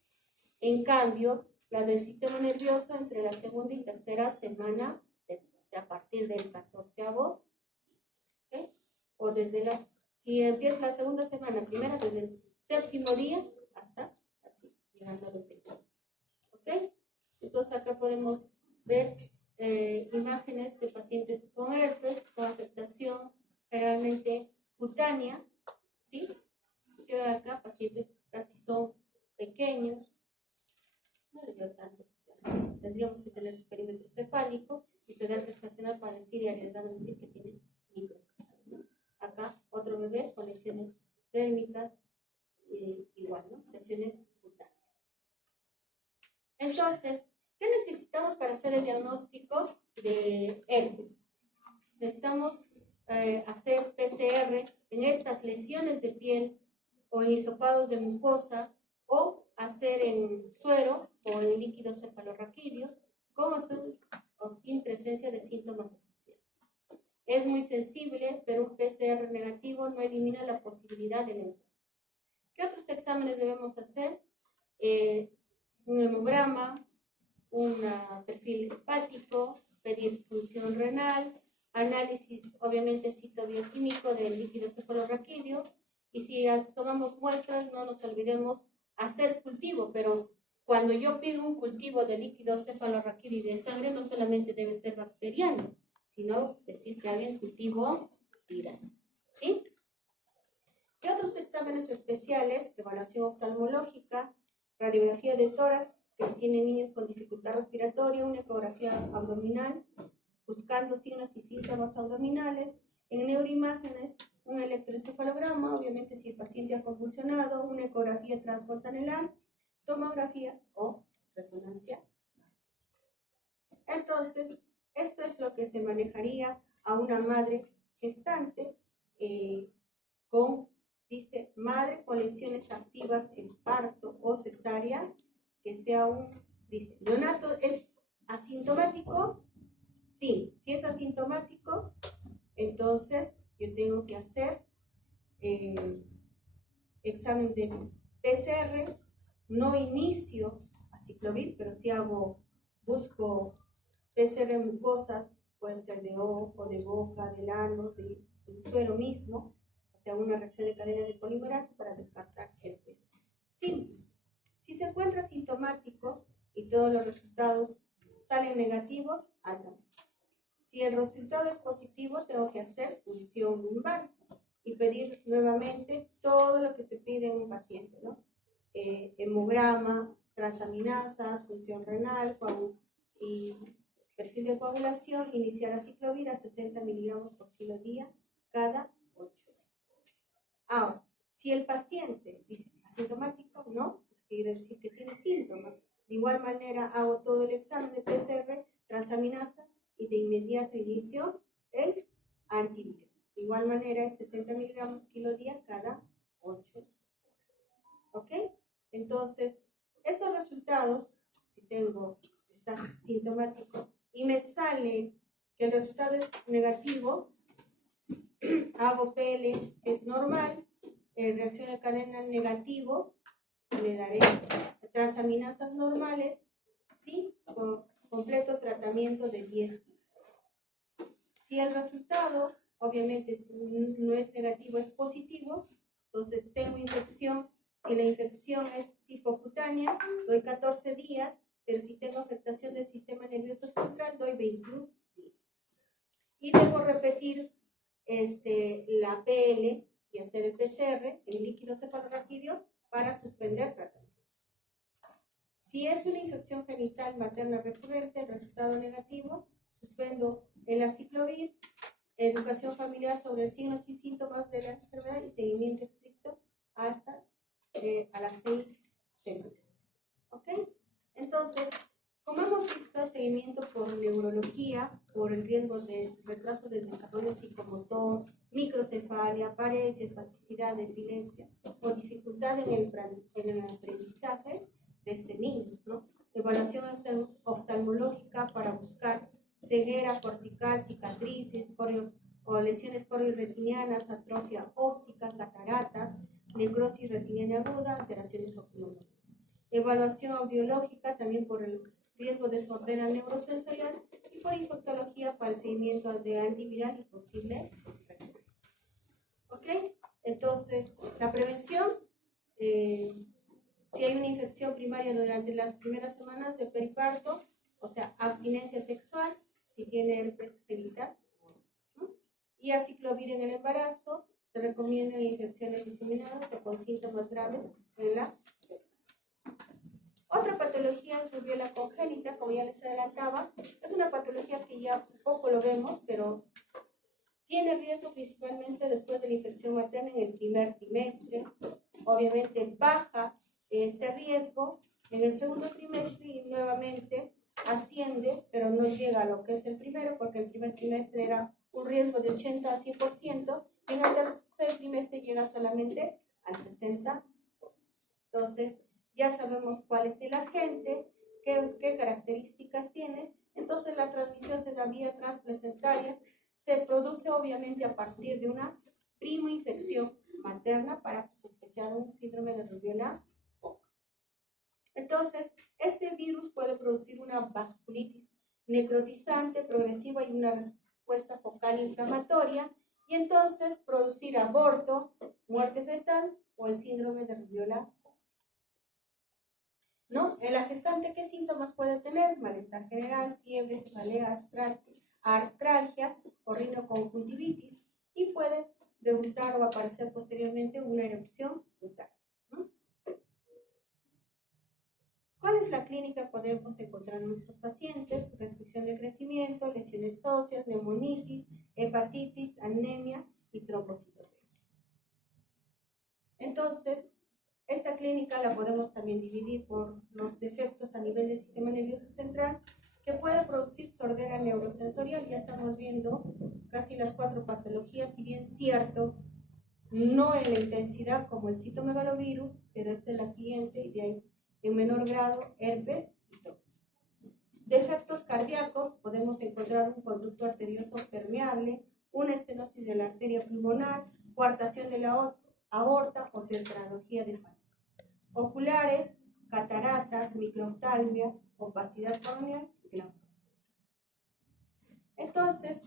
En cambio, la del sistema nervioso entre la segunda y tercera semana, o sea, a partir del 14º, ¿okay? O si empieza la segunda semana, primera desde el 7º día hasta así, llegando al 8º. ¿Ok? Entonces acá podemos ver imágenes de pacientes con herpes, con afectación generalmente cutánea, ¿sí? Que acá pacientes casi son pequeños, no les veo tanto, tendríamos que tener su perímetro cefálico y su edad gestacional para decir y arriesgado decir que tiene microcefalia. Acá otro bebé con lesiones térmicas, igual, ¿no? Lesiones cutáneas. Entonces, ¿qué necesitamos para hacer el diagnóstico de herpes? Necesitamos hacer PCR en estas lesiones de piel o en hisopados de mucosa, o hacer en suero o en líquido cefalorraquídeo con o sin presencia de síntomas asociados. Es muy sensible, pero un PCR negativo no elimina la posibilidad de enfermedad. ¿Qué otros exámenes debemos hacer? Un hemograma, un perfil hepático, pedir función renal, análisis obviamente citobioquímico del líquido cefalorraquídeo, y si tomamos muestras no nos olvidemos hacer cultivo, pero cuando yo pido un cultivo de líquido cefalorraquídeo y de sangre no solamente debe ser bacteriano, sino decir que alguien cultivo viral. ¿Sí? ¿Qué otros exámenes especiales? Evaluación oftalmológica, radiografía de tórax, que tienen niños con dificultad respiratoria, una ecografía abdominal, buscando signos y síntomas abdominales, en neuroimágenes, un electroencefalograma, obviamente si el paciente ha convulsionado, una ecografía transfontanelar, tomografía o resonancia. Entonces, esto es lo que se manejaría a una madre gestante dice, madre con lesiones activas en parto o cesárea, que sea dice, neonato es asintomático. Sí, si es asintomático, entonces yo tengo que hacer examen de PCR. No inicio aciclovir, pero sí busco PCR mucosas, pueden ser de ojo, de boca, del ano, del suero mismo, o sea, una reacción de cadena de polimerasa para descartar herpes simple. Si se encuentra asintomático y todos los resultados salen negativos, háganlo. Si el resultado es positivo, tengo que hacer punción lumbar y pedir nuevamente todo lo que se pide en un paciente, ¿no? Hemograma, transaminasas, función renal y perfil de coagulación, iniciar aciclovir a 60 miligramos por kilo día cada 8 días. Ahora, si el paciente dice asintomático, no, quiere decir que tiene síntomas. De igual manera, hago todo el examen de PCR, transaminasas y de inmediato inicio el antiviral. De igual manera, es 60 miligramos kilo día cada 8 días. ¿Ok? Entonces, estos resultados, si está sintomático y me sale que el resultado es negativo, hago PL, que es normal, reacción de cadena negativo, le daré transaminasas normales, ¿sí? Con completo tratamiento de 10 días. Si el resultado, obviamente, no es negativo, es positivo, entonces tengo infección. Si la infección es tipo cutánea, doy 14 días, pero si tengo afectación del sistema nervioso central, doy 21 días. Y debo repetir la PL y hacer el PCR, el líquido cefalorraquídeo, para suspender tratamiento. Si es una infección genital materna recurrente, el resultado negativo, suspendo el aciclovir, educación familiar sobre signos y síntomas de la enfermedad y seguimiento estricto hasta a las 6 semanas. ¿Ok? Entonces, como hemos visto, el seguimiento por neurología, por el riesgo de retraso del desarrollo psicomotor, microcefalia, paresia, espasticidad, epilepsia, o dificultad en el aprendizaje de este niño, ¿no? Evaluación oftalmológica para buscar ceguera cortical, cicatrices, o lesiones corioretinianas, atrofia óptica, cataratas, necrosis retiniana aguda, alteraciones oculológicas. Evaluación audiológica también por el riesgo de sordera neurosensorial y por infectología para el seguimiento de antiviral y posible recurrencia. ¿Ok? Entonces, la prevención, si hay una infección primaria durante las primeras semanas de periparto, o sea, abstinencia sexual, si tiene herpes genital, ¿no? Y aciclovir en el embarazo, se recomiendan infecciones diseminadas o con síntomas graves en la gestación. Otra patología es rubiola congénita, como ya les adelantaba, es una patología que ya poco lo vemos, pero tiene riesgo principalmente después de la infección materna en el primer trimestre. Obviamente baja este riesgo en el segundo trimestre y nuevamente asciende, pero no llega a lo que es el primero, porque el primer trimestre era un riesgo de 80 a 100%, y en el tercer trimestre llega solamente al 60%. Entonces, ya sabemos cuál es el agente, qué características tiene. Entonces, la transmisión de la vía transplacentaria se produce obviamente a partir de una primoinfección materna para sospechar un síndrome de rubiola. Entonces, este virus puede producir una vasculitis necrotizante progresiva y una respuesta focal inflamatoria, y entonces producir aborto, muerte fetal o el síndrome de rubiola. ¿No? En la gestante, ¿qué síntomas puede tener? Malestar general, fiebre, cefalea, artralgias o rinoconjuntivitis, y puede debutar o aparecer posteriormente una erupción cutánea. ¿No? ¿Cuál es la clínica que podemos encontrar en nuestros pacientes? Restricción de crecimiento, lesiones óseas, neumonitis, hepatitis, anemia y trombocitopenia. Entonces, Esta clínica la podemos también dividir por los defectos a nivel del sistema nervioso central que puede producir sordera neurosensorial. Ya estamos viendo casi las 4 patologías, si bien cierto, no en la intensidad como el citomegalovirus, pero esta es la siguiente y de ahí en menor grado herpes y tos. Defectos cardíacos, podemos encontrar un conducto arterioso permeable, una estenosis de la arteria pulmonar, coartación de la aorta o tetralogía de Fallot. Oculares, cataratas, microoftalmia, opacidad corneal y glaucoma. Entonces,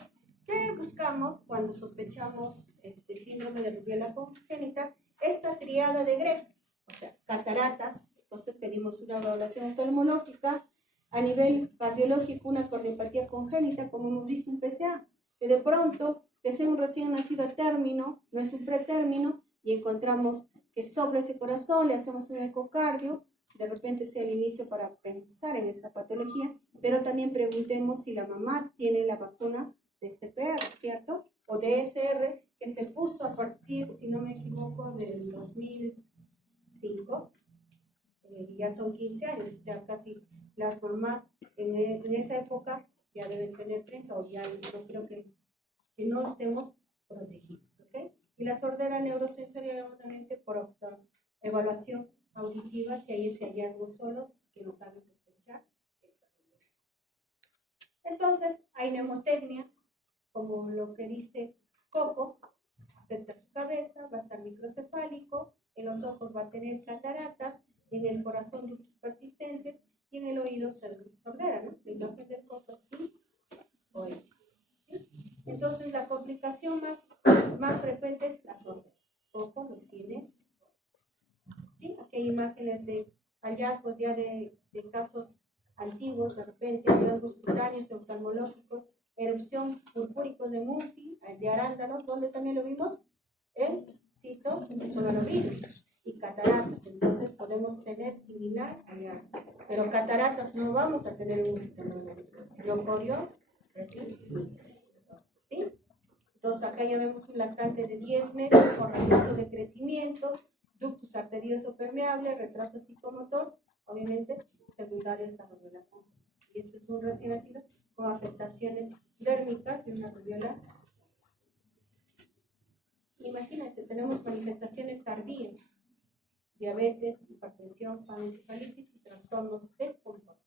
¿qué buscamos cuando sospechamos este síndrome de rubiola congénita? Esta triada de Gregg, o sea, cataratas. Entonces pedimos una valoración oftalmológica, a nivel cardiológico una cardiopatía congénita, como hemos visto un PCA, que de pronto que sea un recién nacido a término, no es un pretérmino, y encontramos que sobre ese corazón le hacemos un ecocardio, de repente sea el inicio para pensar en esa patología, pero también preguntemos si la mamá tiene la vacuna de CPR, ¿cierto? O de ESR, que se puso a partir, si no me equivoco, del 2005, ya son 15 años, o sea, casi las mamás en esa época ya deben tener 30 o ya yo creo que no estemos protegidos, ¿ok? Y la sordera neurosensorial, obviamente, por evaluación auditiva, si hay ese hallazgo solo que nos hace sospechar esta sordera. Entonces, hay mnemotecnia, como lo que dice Coco, afecta su cabeza, va a estar microcefálico, en los ojos va a tener cataratas, en el corazón ductos persistentes y en el oído sordera, ¿no? La imagen del Coco sí o ¿sí? Entonces, la complicación más frecuente es la sordera. Coco lo tiene. ¿Sí? Aquí hay imágenes de hallazgos ya de casos antiguos, de repente, hallazgos cutáneos y oftalmológicos, erupción purpúricos de Murphy, de arándanos, donde también lo vimos en citomegalovirus y cataratas. Entonces podemos tener similar allá, pero cataratas no vamos a tener un citomegalovirus, sino chorioretinite. ¿Sí? Entonces acá ya vemos un lactante de 10 meses con retraso de crecimiento, ductus arterioso permeable, retraso psicomotor, obviamente secundario a esta rubiola. Y esto es un recién nacido con afectaciones dérmicas de una rubiola. Imagínense, tenemos manifestaciones tardías, diabetes, hipertensión, panencefalitis y trastornos de comportamiento.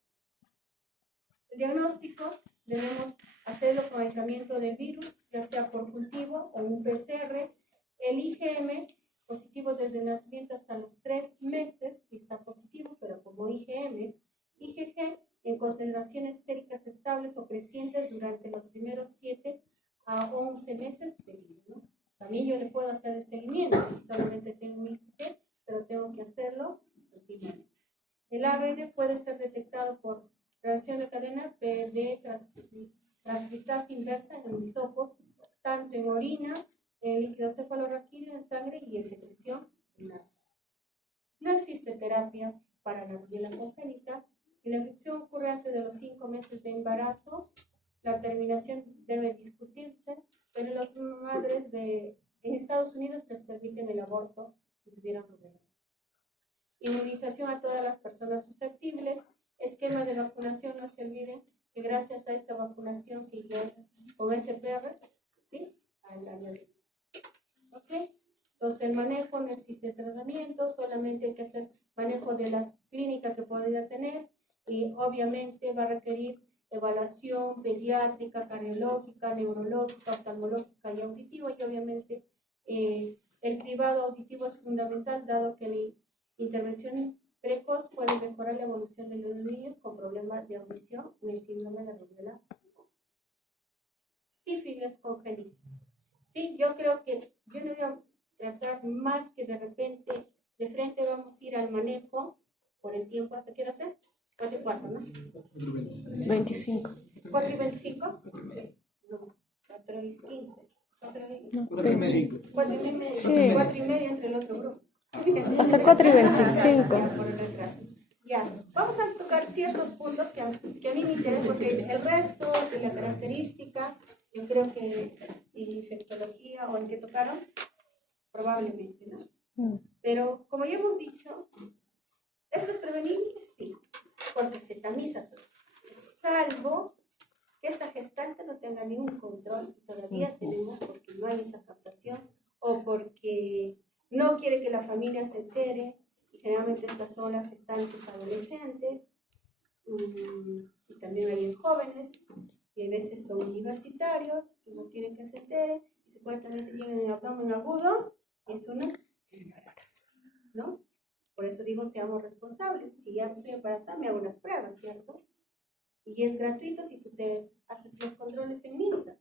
El diagnóstico debemos hacerlo con aislamiento del virus, ya sea por cultivo o un PCR. El IgM positivo desde el nacimiento hasta los 3 meses, si está positivo, pero como IgM, IgG en concentraciones séricas estables o crecientes durante los primeros 7 a 11 meses de vida, ¿no? También yo le puedo hacer el seguimiento, si solamente tengo un IgG, pero tengo que hacerlo continuamente. El ARN puede ser detectado por reacción de cadena de transcriptasa inversa en hisopos, tanto en orina, en líquido cefalorraquídeo, en sangre y en secreción nasal. No existe terapia para la rubiola congénita y la infección ocurre antes de los 5 meses de embarazo. La terminación debe discutirse, pero las madres en Estados Unidos les permiten el aborto si tuvieran rubiola. Inmunización a todas las personas susceptibles. Esquema de vacunación, no se olviden que gracias a esta vacunación que ya es con SPR, ¿sí? ¿Ok? Entonces el manejo, no existe tratamiento, solamente hay que hacer manejo de las clínicas que podría tener y obviamente va a requerir evaluación pediátrica, cardiológica, neurológica, oftalmológica y auditiva y obviamente el cribado auditivo es fundamental dado que la intervención precoz puede mejorar la evolución de los niños con problemas de audición en el síndrome de rubiola. Sífilis congénita. Sí, yo creo que yo no voy a tratar más que de repente, de frente vamos a ir al manejo por el tiempo. ¿Hasta qué hora es? 4 y cuarto, ¿no? 25. 4 y 25. No, 4 y 15. 4 y media. 4 y media. Sí. 4 y media entre el otro grupo. Hasta 4 y 25. Ya, vamos a tocar ciertos puntos que a mí me interesan porque el resto de la característica, yo creo que en infectología o en que tocaron, probablemente, ¿no? Pero como ya hemos dicho, prevenir? Sí, porque se tamiza todo. Salvo que esta gestante no tenga ningún control, todavía tenemos porque no hay esa captación o porque no quiere que la familia se entere, y generalmente estas son las gestantes adolescentes, y también hay en jóvenes, y a veces son universitarios y no quieren que se entere, y supuestamente tienen el abdomen agudo, y es una embarazo, ¿no? Por eso digo, seamos responsables. Si ya estoy embarazada, me hago unas pruebas, ¿cierto? Y es gratuito si tú te haces los controles en MINSA,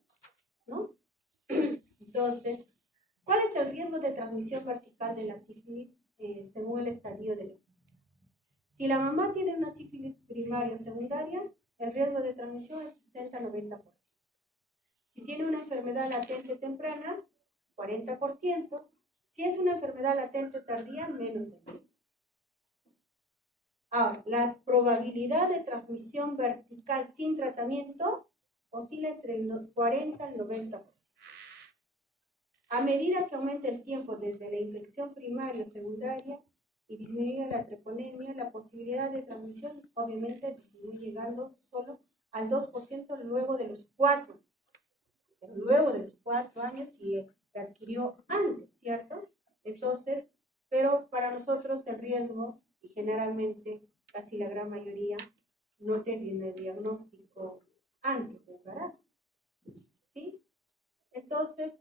¿no? Entonces, ¿cuál es el riesgo de transmisión vertical de la sífilis según el estadio de la? Si la mamá tiene una sífilis primaria o secundaria, el riesgo de transmisión es 60-90%. Si tiene una enfermedad latente temprana, 40%. Si es una enfermedad latente tardía, menos del 10%. Ahora, la probabilidad de transmisión vertical sin tratamiento oscila entre el 40 al 90%. A medida que aumenta el tiempo desde la infección primaria o secundaria y disminuye la treponemia, la posibilidad de transmisión obviamente disminuye llegando solo al 2% luego de los 4. Pero luego de los 4 años si la adquirió antes, ¿cierto? Entonces, pero para nosotros el riesgo, y generalmente casi la gran mayoría, no tiene el diagnóstico antes del embarazo, ¿sí? Entonces,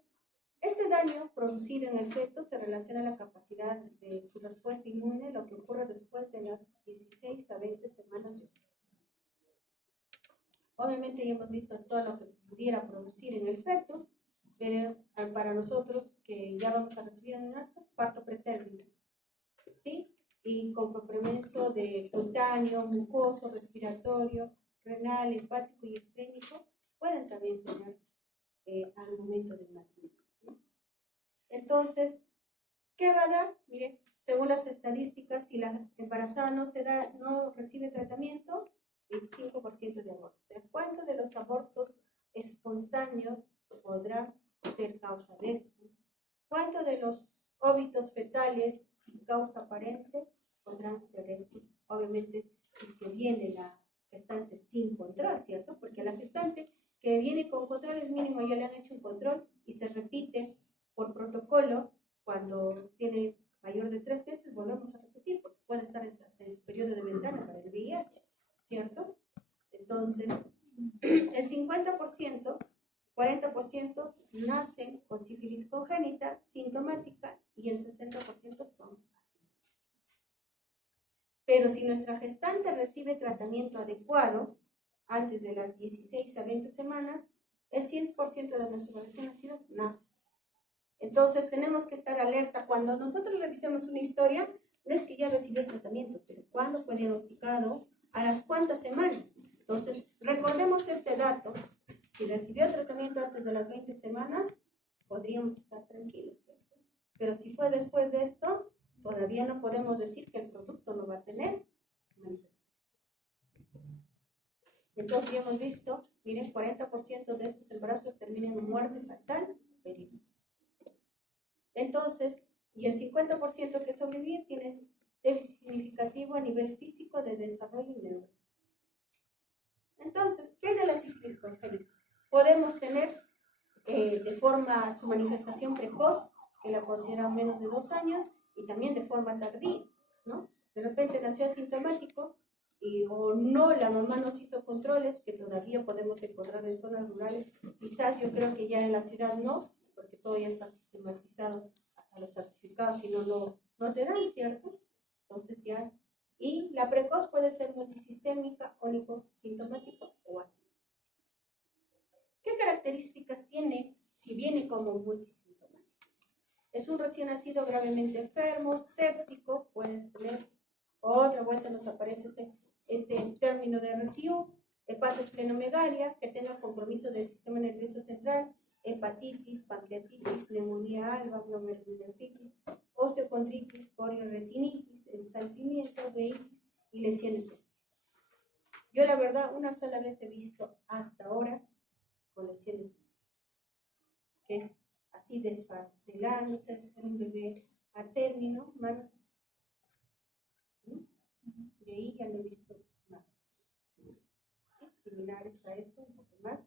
este daño producido en el feto se relaciona a la capacidad de su respuesta inmune, lo que ocurre después de las 16 a 20 semanas de gestación. Obviamente ya hemos visto todo lo que pudiera producir en el feto, pero para nosotros que ya vamos a recibir en el acto, parto pretérmino, ¿sí? Y con compromiso de cutáneo, mucoso, respiratorio, renal, hepático y esplénico, pueden también tenerse al momento del nacimiento, ¿no? Entonces, ¿qué va a dar? Mire, según las estadísticas, si la embarazada no recibe tratamiento, 25% de abortos. O sea, ¿cuántos de los abortos espontáneos podrán ser causa de esto? ¿Cuántos de los óbitos fetales sin causa aparente podrán ser estos? Obviamente, es que viene la gestante sin control, ¿cierto? Porque la gestante que viene con control es mínimo, ya le han hecho un control y se repite por protocolo. Cuando tiene mayor de 3 meses, volvemos a repetir, porque puede estar en su periodo de ventana para el VIH, ¿cierto? Entonces, el 50%, 40% nacen con sífilis congénita, sintomática, y el 60% son asintomáticos. Pero si nuestra gestante recibe tratamiento adecuado antes de las 16 a 20 semanas, el 100% de nuestros recién nacidos nace. Entonces tenemos que estar alerta. Cuando nosotros revisemos una historia, no es que ya recibió tratamiento, pero cuándo fue diagnosticado, a las cuántas semanas. Entonces, recordemos este dato. Si recibió tratamiento antes de las 20 semanas, podríamos estar tranquilos, ¿cierto? Pero si fue después de esto, todavía no podemos decir que el producto no va a tener manifestaciones. Entonces, ya hemos visto, miren, 40% de estos embarazos terminan en muerte fatal perinatal. Entonces, y el 50% que sobrevive tiene déficit significativo a nivel físico de desarrollo y neurociencia. Entonces, ¿qué es de la sífilis congénita? Podemos tener de forma su manifestación precoz, que la consideramos menos de 2 años, y también de forma tardía, ¿no? De repente nació asintomático, o no, la mamá nos hizo controles, que todavía podemos encontrar en zonas rurales. Quizás yo creo que ya en la ciudad no, porque todo ya está sistematizado, hasta los certificados, si no, no te dan, ¿cierto? Entonces ya, y la precoz puede ser multisistémica, sintomática o así. ¿Qué características tiene si viene como multisintomática? Es un recién nacido gravemente enfermo, séptico, puedes tener, otra vuelta nos aparece este término de RCU, hepatosplenomegalia, que tenga compromiso del sistema nervioso central, hepatitis, pancreatitis, neumonía alba, glomerulonefritis, osteocondritis, porioretinitis, ensalpimiento, veitis y lesiones. Yo la verdad una sola vez he visto hasta ahora con lesiones, que es así desfacelándose, es un bebé a término, manos. de ahí ya no he visto más. ¿Sí? Similares a esto, un poco más,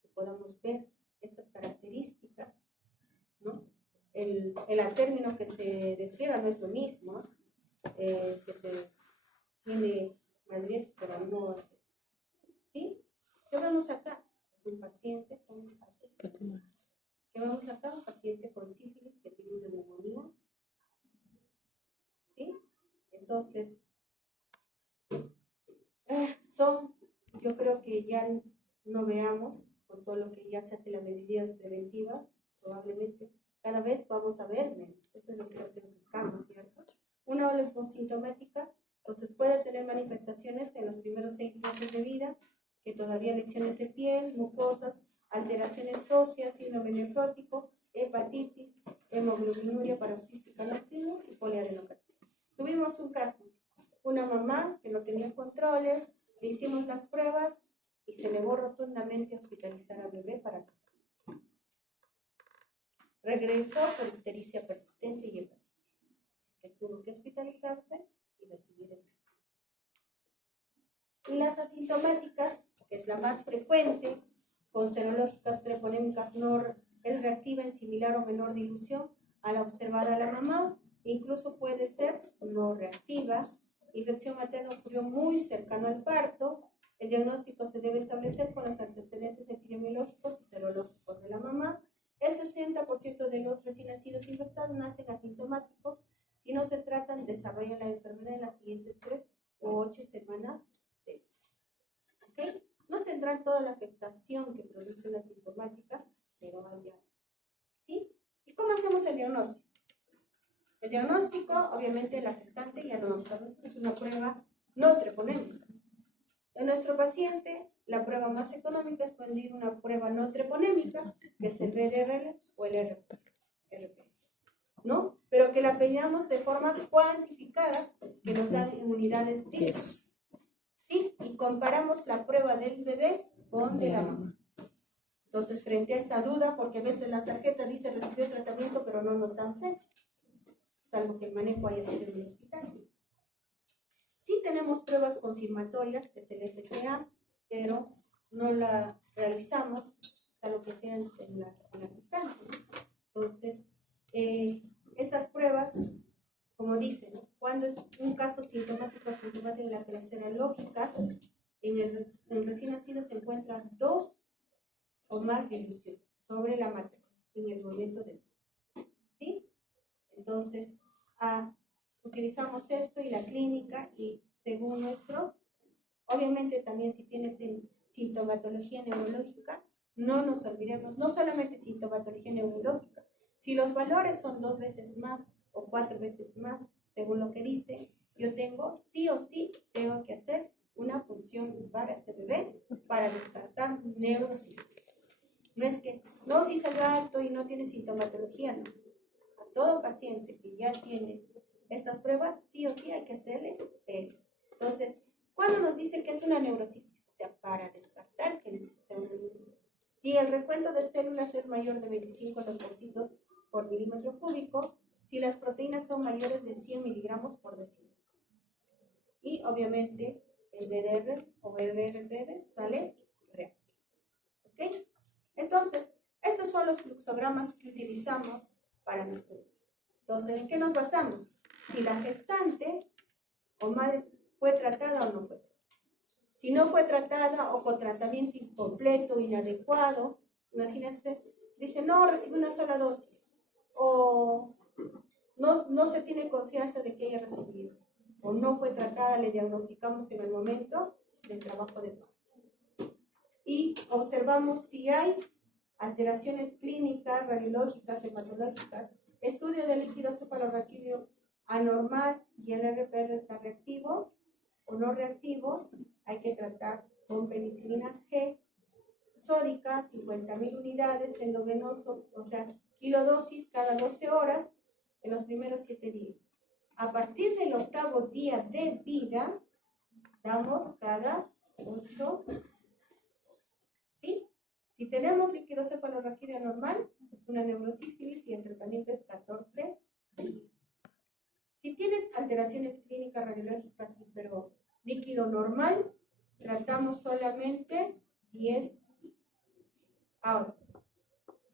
que podamos ver estas características, ¿no? El término que se despliega no es lo mismo, que se tiene más bien, pero no es eso. ¿Sí? ¿Qué vemos acá? Es un paciente con ¿qué vemos acá? Un paciente con sífilis que tiene una neumonía. ¿Sí? Entonces, yo creo que ya no veamos, con todo lo que ya se hace las medidas preventivas, probablemente cada vez vamos a ver menos. Eso es lo que buscamos, ¿cierto? Una ola sintomática, entonces puede tener manifestaciones en los primeros 6 meses de vida, que todavía lesiones de piel, mucosas, alteraciones óseas, síndrome nefrótico, hepatitis, hemoglobinuria paroxística nocturna y poliadenocarditis. Tuvimos un caso, una mamá que no tenía controles, le hicimos las pruebas y se negó rotundamente a hospitalizar al bebé para tratar. Regresó por ictericia persistente y hepatitis. Así que tuvo que hospitalizarse y recibir el tratamiento. Y las asintomáticas, que es la más frecuente, con serológicas treponémicas no es reactiva en similar o menor dilución a la observada a la mamá, incluso puede ser no reactiva. Infección materna ocurrió muy cercano al parto. El diagnóstico se debe establecer con los antecedentes epidemiológicos y serológicos de la mamá. El 60% de los recién nacidos infectados nacen asintomáticos. Si no se tratan, desarrollan la enfermedad en las siguientes 3 o 8 semanas de vida. ¿Okay? No tendrán toda la afectación que produce una asintomática, pero hay algo. ¿Sí? ¿Y cómo hacemos el diagnóstico? El diagnóstico, obviamente, la gestante ya no es una prueba no treponémica. En nuestro paciente, la prueba más económica es pedir una prueba no treponémica, que es el BDRL o el RP, ¿no? Pero que la pedíamos de forma cuantificada, que nos dan en unidades diarias. ¿Sí? Y comparamos la prueba del bebé con de la mamá. Entonces, frente a esta duda, porque a veces la tarjeta dice recibió tratamiento, pero no nos dan fecha, salvo que el manejo haya sido en el hospital. Sí tenemos pruebas confirmatorias, que es el FTA, pero no la realizamos, salvo que sea en la distancia, ¿no? Entonces, estas pruebas, como dicen, ¿no? Cuando es un caso sintomático en la que las serológicas en recién nacido se encuentran 2 o más diluciones sobre la matriz en el momento del parto. ¿Sí? Entonces, utilizamos esto y la clínica, y según nuestro, obviamente también si tienes sintomatología neurológica, no nos olvidemos, no solamente sintomatología neurológica, si los valores son 2 veces más o 4 veces más, según lo que dice, yo tengo, sí o sí, tengo que hacer una punción lumbar a este bebé para descartar neurosífilis. No es que, no, si salga alto y no tiene sintomatología, no. A todo paciente que ya tiene estas pruebas, sí o sí hay que hacerle PEG. Entonces, ¿cuándo nos dicen que es una neurosífilis? O sea, para descartar que sea una neurosífilis. Si el recuento de células es mayor de 25 leucocitos por milímetro cúbico, si las proteínas son mayores de 100 miligramos por decilitro. Y obviamente el DDR o el RR sale reactivo. ¿Ok? Entonces, estos son los fluxogramas que utilizamos para nuestro estudio. Entonces, ¿en qué nos basamos? Si la gestante o madre fue tratada o no fue. Si no fue tratada o con tratamiento incompleto, inadecuado, imagínense, dice, no, recibe una sola dosis. O no se tiene confianza de que haya recibido. O no fue tratada, le diagnosticamos en el momento del trabajo de parto. Y observamos si hay alteraciones clínicas, radiológicas, hematológicas, estudio de líquido cefalorraquídeo anormal y el RPR está reactivo o no reactivo, hay que tratar con penicilina G, sódica, 50.000 unidades, endovenoso, o sea, kilodosis cada 12 horas en los primeros 7 días. A partir del 8º día de vida, damos cada 8. ¿Sí? Si tenemos líquido cefalorraquídeo normal, es una neurosífilis y el tratamiento es 14 días. Si tienen alteraciones clínicas radiológicas, sí, pero líquido normal, tratamos solamente 10 días. Ahora,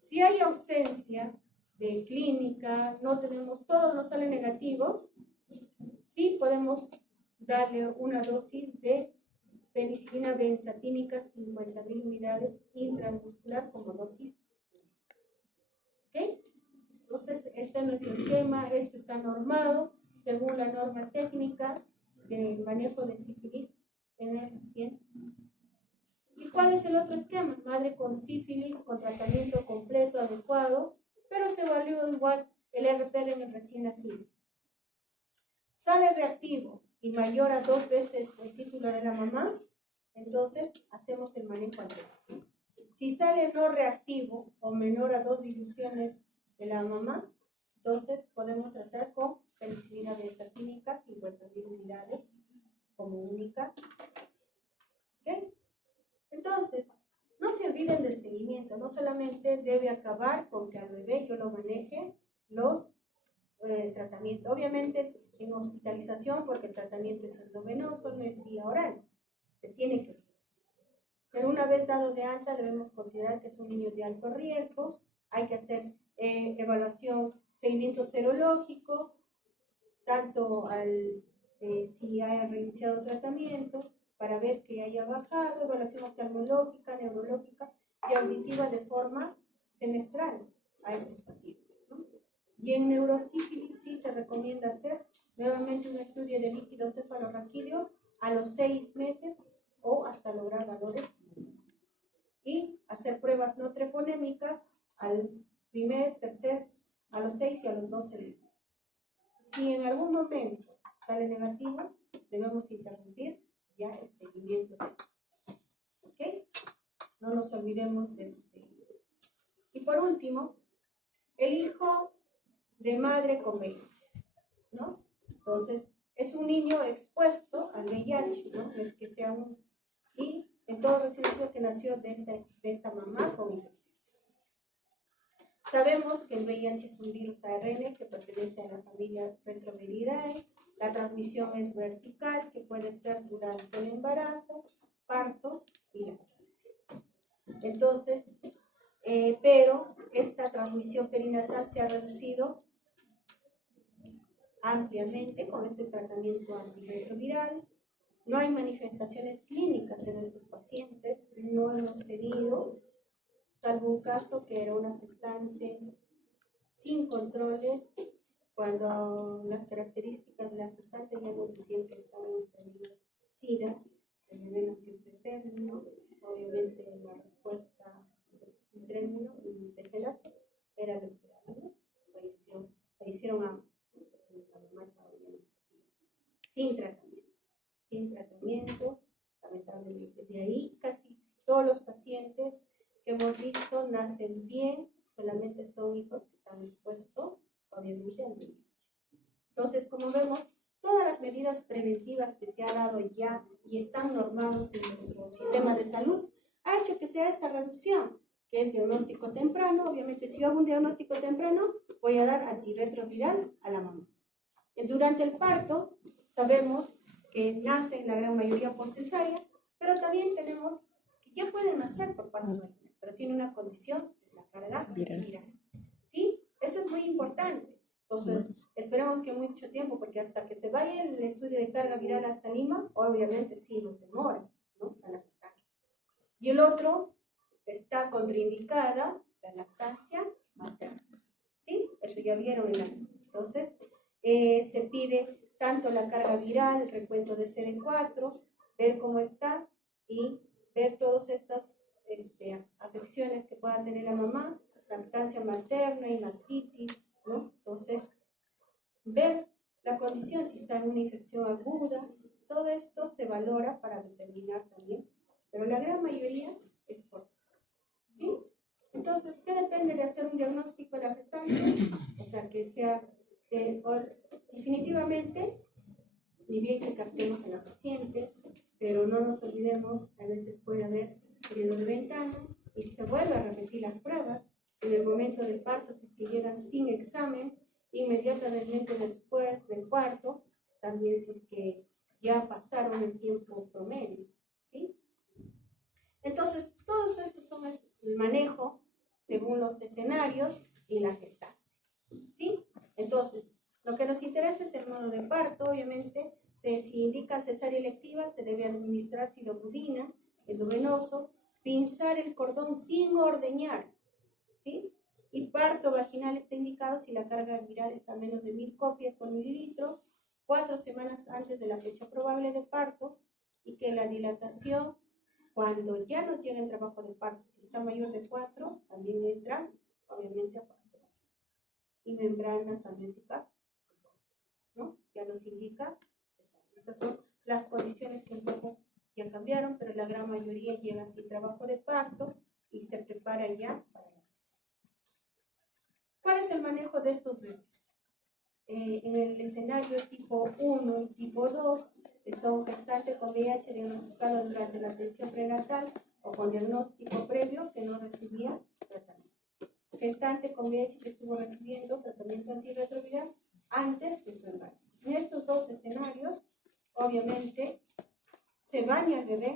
si hay ausencia de clínica, no tenemos todo, no sale negativo, sí podemos darle una dosis de penicilina benzatínica 50.000 unidades intramuscular como dosis. ¿Ok? Entonces, este es nuestro esquema, esto está normado según la norma técnica del manejo de sífilis en el paciente. ¿Y cuál es el otro esquema? Madre con sífilis, con tratamiento completo, adecuado, pero se evalúa igual el RPR en el recién nacido. Sale reactivo y mayor a 2 veces el título de la mamá, entonces hacemos el manejo anterior. Si sale no reactivo o menor a 2 diluciones de la mamá, entonces podemos tratar con penicilina benzatínica 50.000 unidades como única. ¿Okay? Entonces, no se olviden del seguimiento, no solamente debe acabar con que al bebé yo lo maneje el tratamiento. Obviamente es en hospitalización porque el tratamiento es endovenoso, no es vía oral, se tiene que hospitalizar. Pero una vez dado de alta debemos considerar que es un niño de alto riesgo, hay que hacer evaluación, seguimiento serológico, tanto si haya reiniciado tratamiento, para ver que haya bajado, evaluación oftalmológica, neurológica y auditiva de forma semestral a estos pacientes, ¿no? Y en neurosífilis sí se recomienda hacer nuevamente un estudio de líquido cefalorraquídeo a los 6 meses o hasta lograr valores y hacer pruebas no treponémicas al primer, tercer, a los 6 y a los 12 meses. Si en algún momento sale negativo, debemos interrumpir ya el seguimiento de esto. ¿Ok? No nos olvidemos de ese seguimiento. Y por último, el hijo de madre con VIH, ¿no? Entonces, es un niño expuesto al VIH, ¿no? No es que sea un... Y en todo recién nacido que nació de esta mamá con infección. Sabemos que el VIH es un virus ARN que pertenece a la familia Retroviridae. La transmisión es vertical, que puede ser durante el embarazo, parto y lactancia. Entonces, pero esta transmisión perinatal se ha reducido ampliamente con este tratamiento antirretroviral. No hay manifestaciones clínicas en estos pacientes, no hemos tenido, salvo un caso que era una gestante sin controles, cuando las características de la gestante ya nos decían que estaba en estadio SIDA, el bebé nació pretérmino, obviamente la respuesta pretérmino y desenlace era lo esperado, ¿no? Fallecieron ambos, la mamá estaba bien estadio, sin tratamiento, lamentablemente. De ahí casi todos los pacientes que hemos visto nacen bien, solamente son hijos que están expuestos, obviamente, al VIH. Entonces, como vemos, todas las medidas preventivas que se ha dado ya y están normados en nuestro sistema de salud, ha hecho que sea esta reducción, que es diagnóstico temprano. Obviamente, si yo hago un diagnóstico temprano, voy a dar antirretroviral a la mamá. Durante el parto, sabemos que nacen la gran mayoría por cesárea, pero también tenemos que ya pueden nacer por parto vaginal, pero tiene una condición, es la carga viral. ¿Sí? Eso es muy importante. Entonces, esperemos que mucho tiempo, porque hasta que se vaya el estudio de carga viral hasta Lima, obviamente sí nos demora, ¿no? A la gestancia. Y el otro está contraindicada la lactancia materna. ¿Sí? Eso ya vieron en la... Entonces, se pide tanto la carga viral, el recuento de CD4, ver cómo está y ver todas estas afecciones que pueda tener la mamá, lactancia materna y mastitis, ¿no? Entonces, ver la condición, si está en una infección aguda, todo esto se valora para determinar también, pero la gran mayoría es por cesárea, ¿sí? Entonces, ¿qué depende de hacer un diagnóstico de la gestante? O sea, que sea definitivamente, ni bien que captemos a la paciente, pero no nos olvidemos, a veces puede haber periodo de ventana y se vuelve a repetir las pruebas en el momento del parto, si es que llegan sin examen, inmediatamente después del parto, también si es que ya pasaron el tiempo promedio, ¿sí? Entonces, todos estos son el manejo según los escenarios y la gestante, ¿sí? Entonces, lo que nos interesa es el modo de parto, obviamente. Si indica cesárea electiva, se debe administrar sidobrudina, endovenoso, pinzar el cordón sin ordeñar, ¿sí? Y parto vaginal está indicado si la carga viral está a menos de 1000 copias por mililitro, 4 semanas antes de la fecha probable de parto, y que la dilatación, cuando ya nos llega el trabajo de parto, si está mayor de 4, también entra, obviamente, a parto. Y membranas amnióticas, ¿no? Ya nos indica. Estas son las condiciones que un poco ya cambiaron, pero la gran mayoría llega sin trabajo de parto y se prepara ya para la cesárea. ¿Cuál es el manejo de estos bebés? En el escenario tipo 1 y tipo 2, que son gestantes con VIH diagnosticado durante la atención prenatal o con diagnóstico previo que no recibía tratamiento. Gestante con VIH que estuvo recibiendo tratamiento antirretroviral antes de su embarazo. En estos dos escenarios, obviamente, se baña el bebé,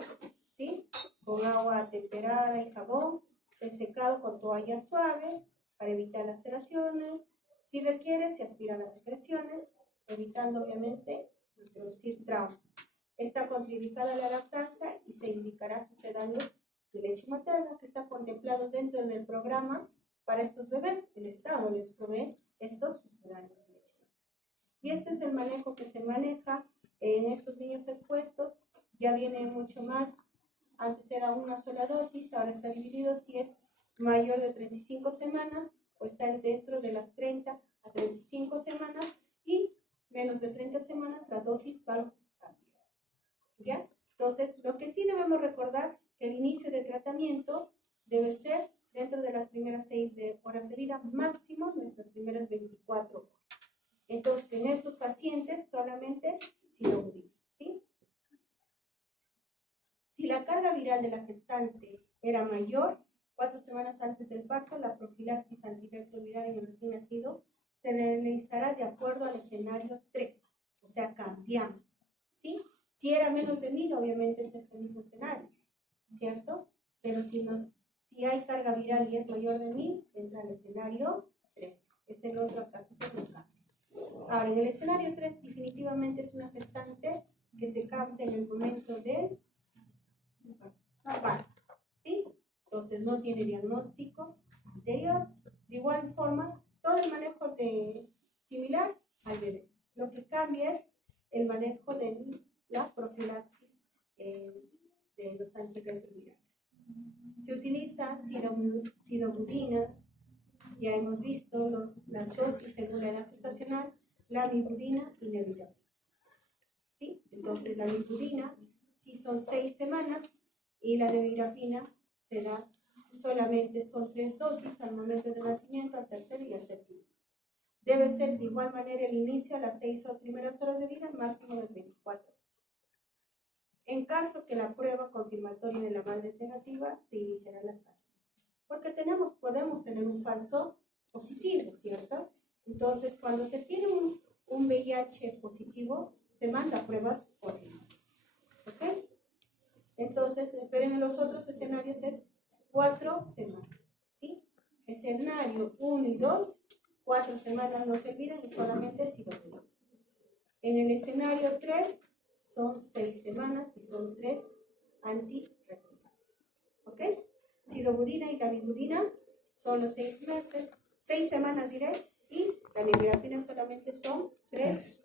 ¿sí? Con agua temperada y jabón, el secado con toalla suave para evitar laceraciones. Si requiere, se aspiran las secreciones, evitando, obviamente, introducir trauma. Está contraindicada la lactancia y se indicará sucedáneo de leche materna, que está contemplado dentro del programa para estos bebés. El Estado les provee estos sucedáneos de leche materna. Y este es el manejo que se maneja en estos niños expuestos. Ya viene mucho más. Antes era una sola dosis, ahora está dividido. Si es mayor de 35 semanas, pues está dentro de las 30 a 35 semanas, y menos de 30 semanas la dosis va a cambiar. ¿Ya? Entonces, lo que sí debemos recordar que el inicio de tratamiento debe ser dentro de las primeras 6 horas de vida, máximo nuestras primeras 24 horas. Entonces, en estos pacientes solamente sidobrudina, ¿sí? Si la carga viral de la gestante era mayor, 4 semanas antes del parto, la profilaxis antirretroviral en el recién nacido se realizará de acuerdo al escenario 3, o sea, cambiamos, ¿sí? Si era menos de 1000, obviamente es este mismo escenario, ¿cierto? Pero si hay carga viral y es mayor de 1000, entra al escenario 3, es el otro capítulo de cambio. Ahora, en el escenario 3 definitivamente es una gestante que se capta en el momento del parto, ¿sí? Entonces no tiene diagnóstico anterior. De igual forma, todo el manejo similar al bebé. Lo que cambia es el manejo de la profilaxis de los antirretrovirales. Se utiliza sidobrudina, ya hemos visto las dosis según la edad gestacional, la mibudina y nevirapina, ¿sí? Entonces la mibudina sí son 6 semanas y la nevirapina se da solamente, son 3 dosis al momento de nacimiento, al tercer y al séptimo. Debe ser de igual manera el inicio a las 6 primeras horas de vida, máximo de 24 horas. En caso que la prueba confirmatoria de la madre es negativa, se iniciará la lactancia. Porque podemos tener un falso positivo, ¿cierto? Entonces, cuando se tiene un VIH positivo, se manda pruebas positivas, ¿ok? Entonces, pero en los otros escenarios es 4 semanas, ¿sí? Escenario 1 y 2, 4 semanas no se olviden y solamente sidobrudina. En el escenario 3 son 6 semanas y son 3 antirretrovirales, ¿ok? Sidobrudina y gavidudina solo 6 meses, 6 semanas diré, y la nevirapina solamente son 3,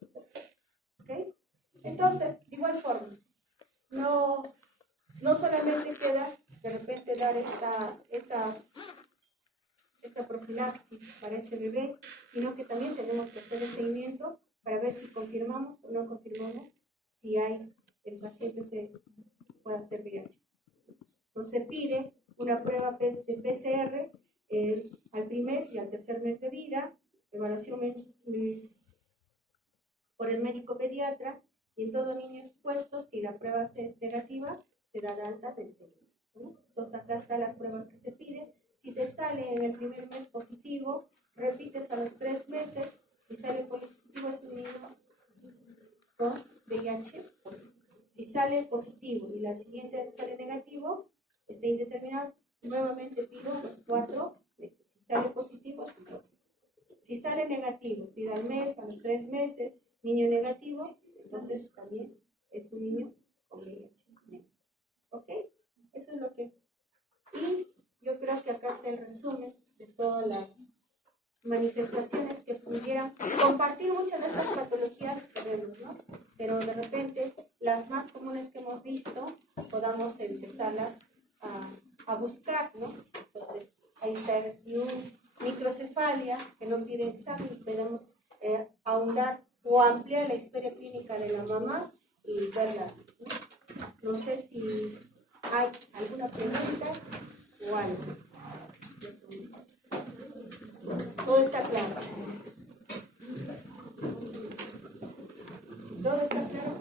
¿ok? Entonces, de igual forma, no solamente queda de repente dar esta profilaxis para este bebé, sino que también tenemos que hacer el seguimiento para ver si confirmamos o no confirmamos si el paciente se puede hacer VIH. Entonces se pide una prueba de PCR al primer y al tercer mes de vida, evaluación por el médico pediatra, y en todo niño expuesto, si la prueba es negativa, se da de alta del seguro, ¿no? Entonces acá están las pruebas que se piden. Si te sale en el primer mes positivo, repites a los 3 meses y sale positivo, es un niño con VIH positivo. sale positivo y la siguiente sale negativo, está indeterminado, nuevamente pido los 4 meses. Si sale positivo, si sale negativo, pido al mes, a los 3 meses, niño negativo, entonces también es un niño con VIH. ¿Ok? Eso es lo que... Y yo creo que acá está el resumen de todas las manifestaciones que pudieran compartir muchas de estas patologías que vemos, ¿no? Pero de repente las más comunes que hemos visto podamos empezarlas a buscar, ¿no? Entonces ahí está el RSIU, microcefalia, que no pide examen, y podemos ahondar o ampliar la historia clínica de la mamá y verla, ¿no? No sé si hay alguna pregunta o algo. Todo está claro. ¿Todo está claro?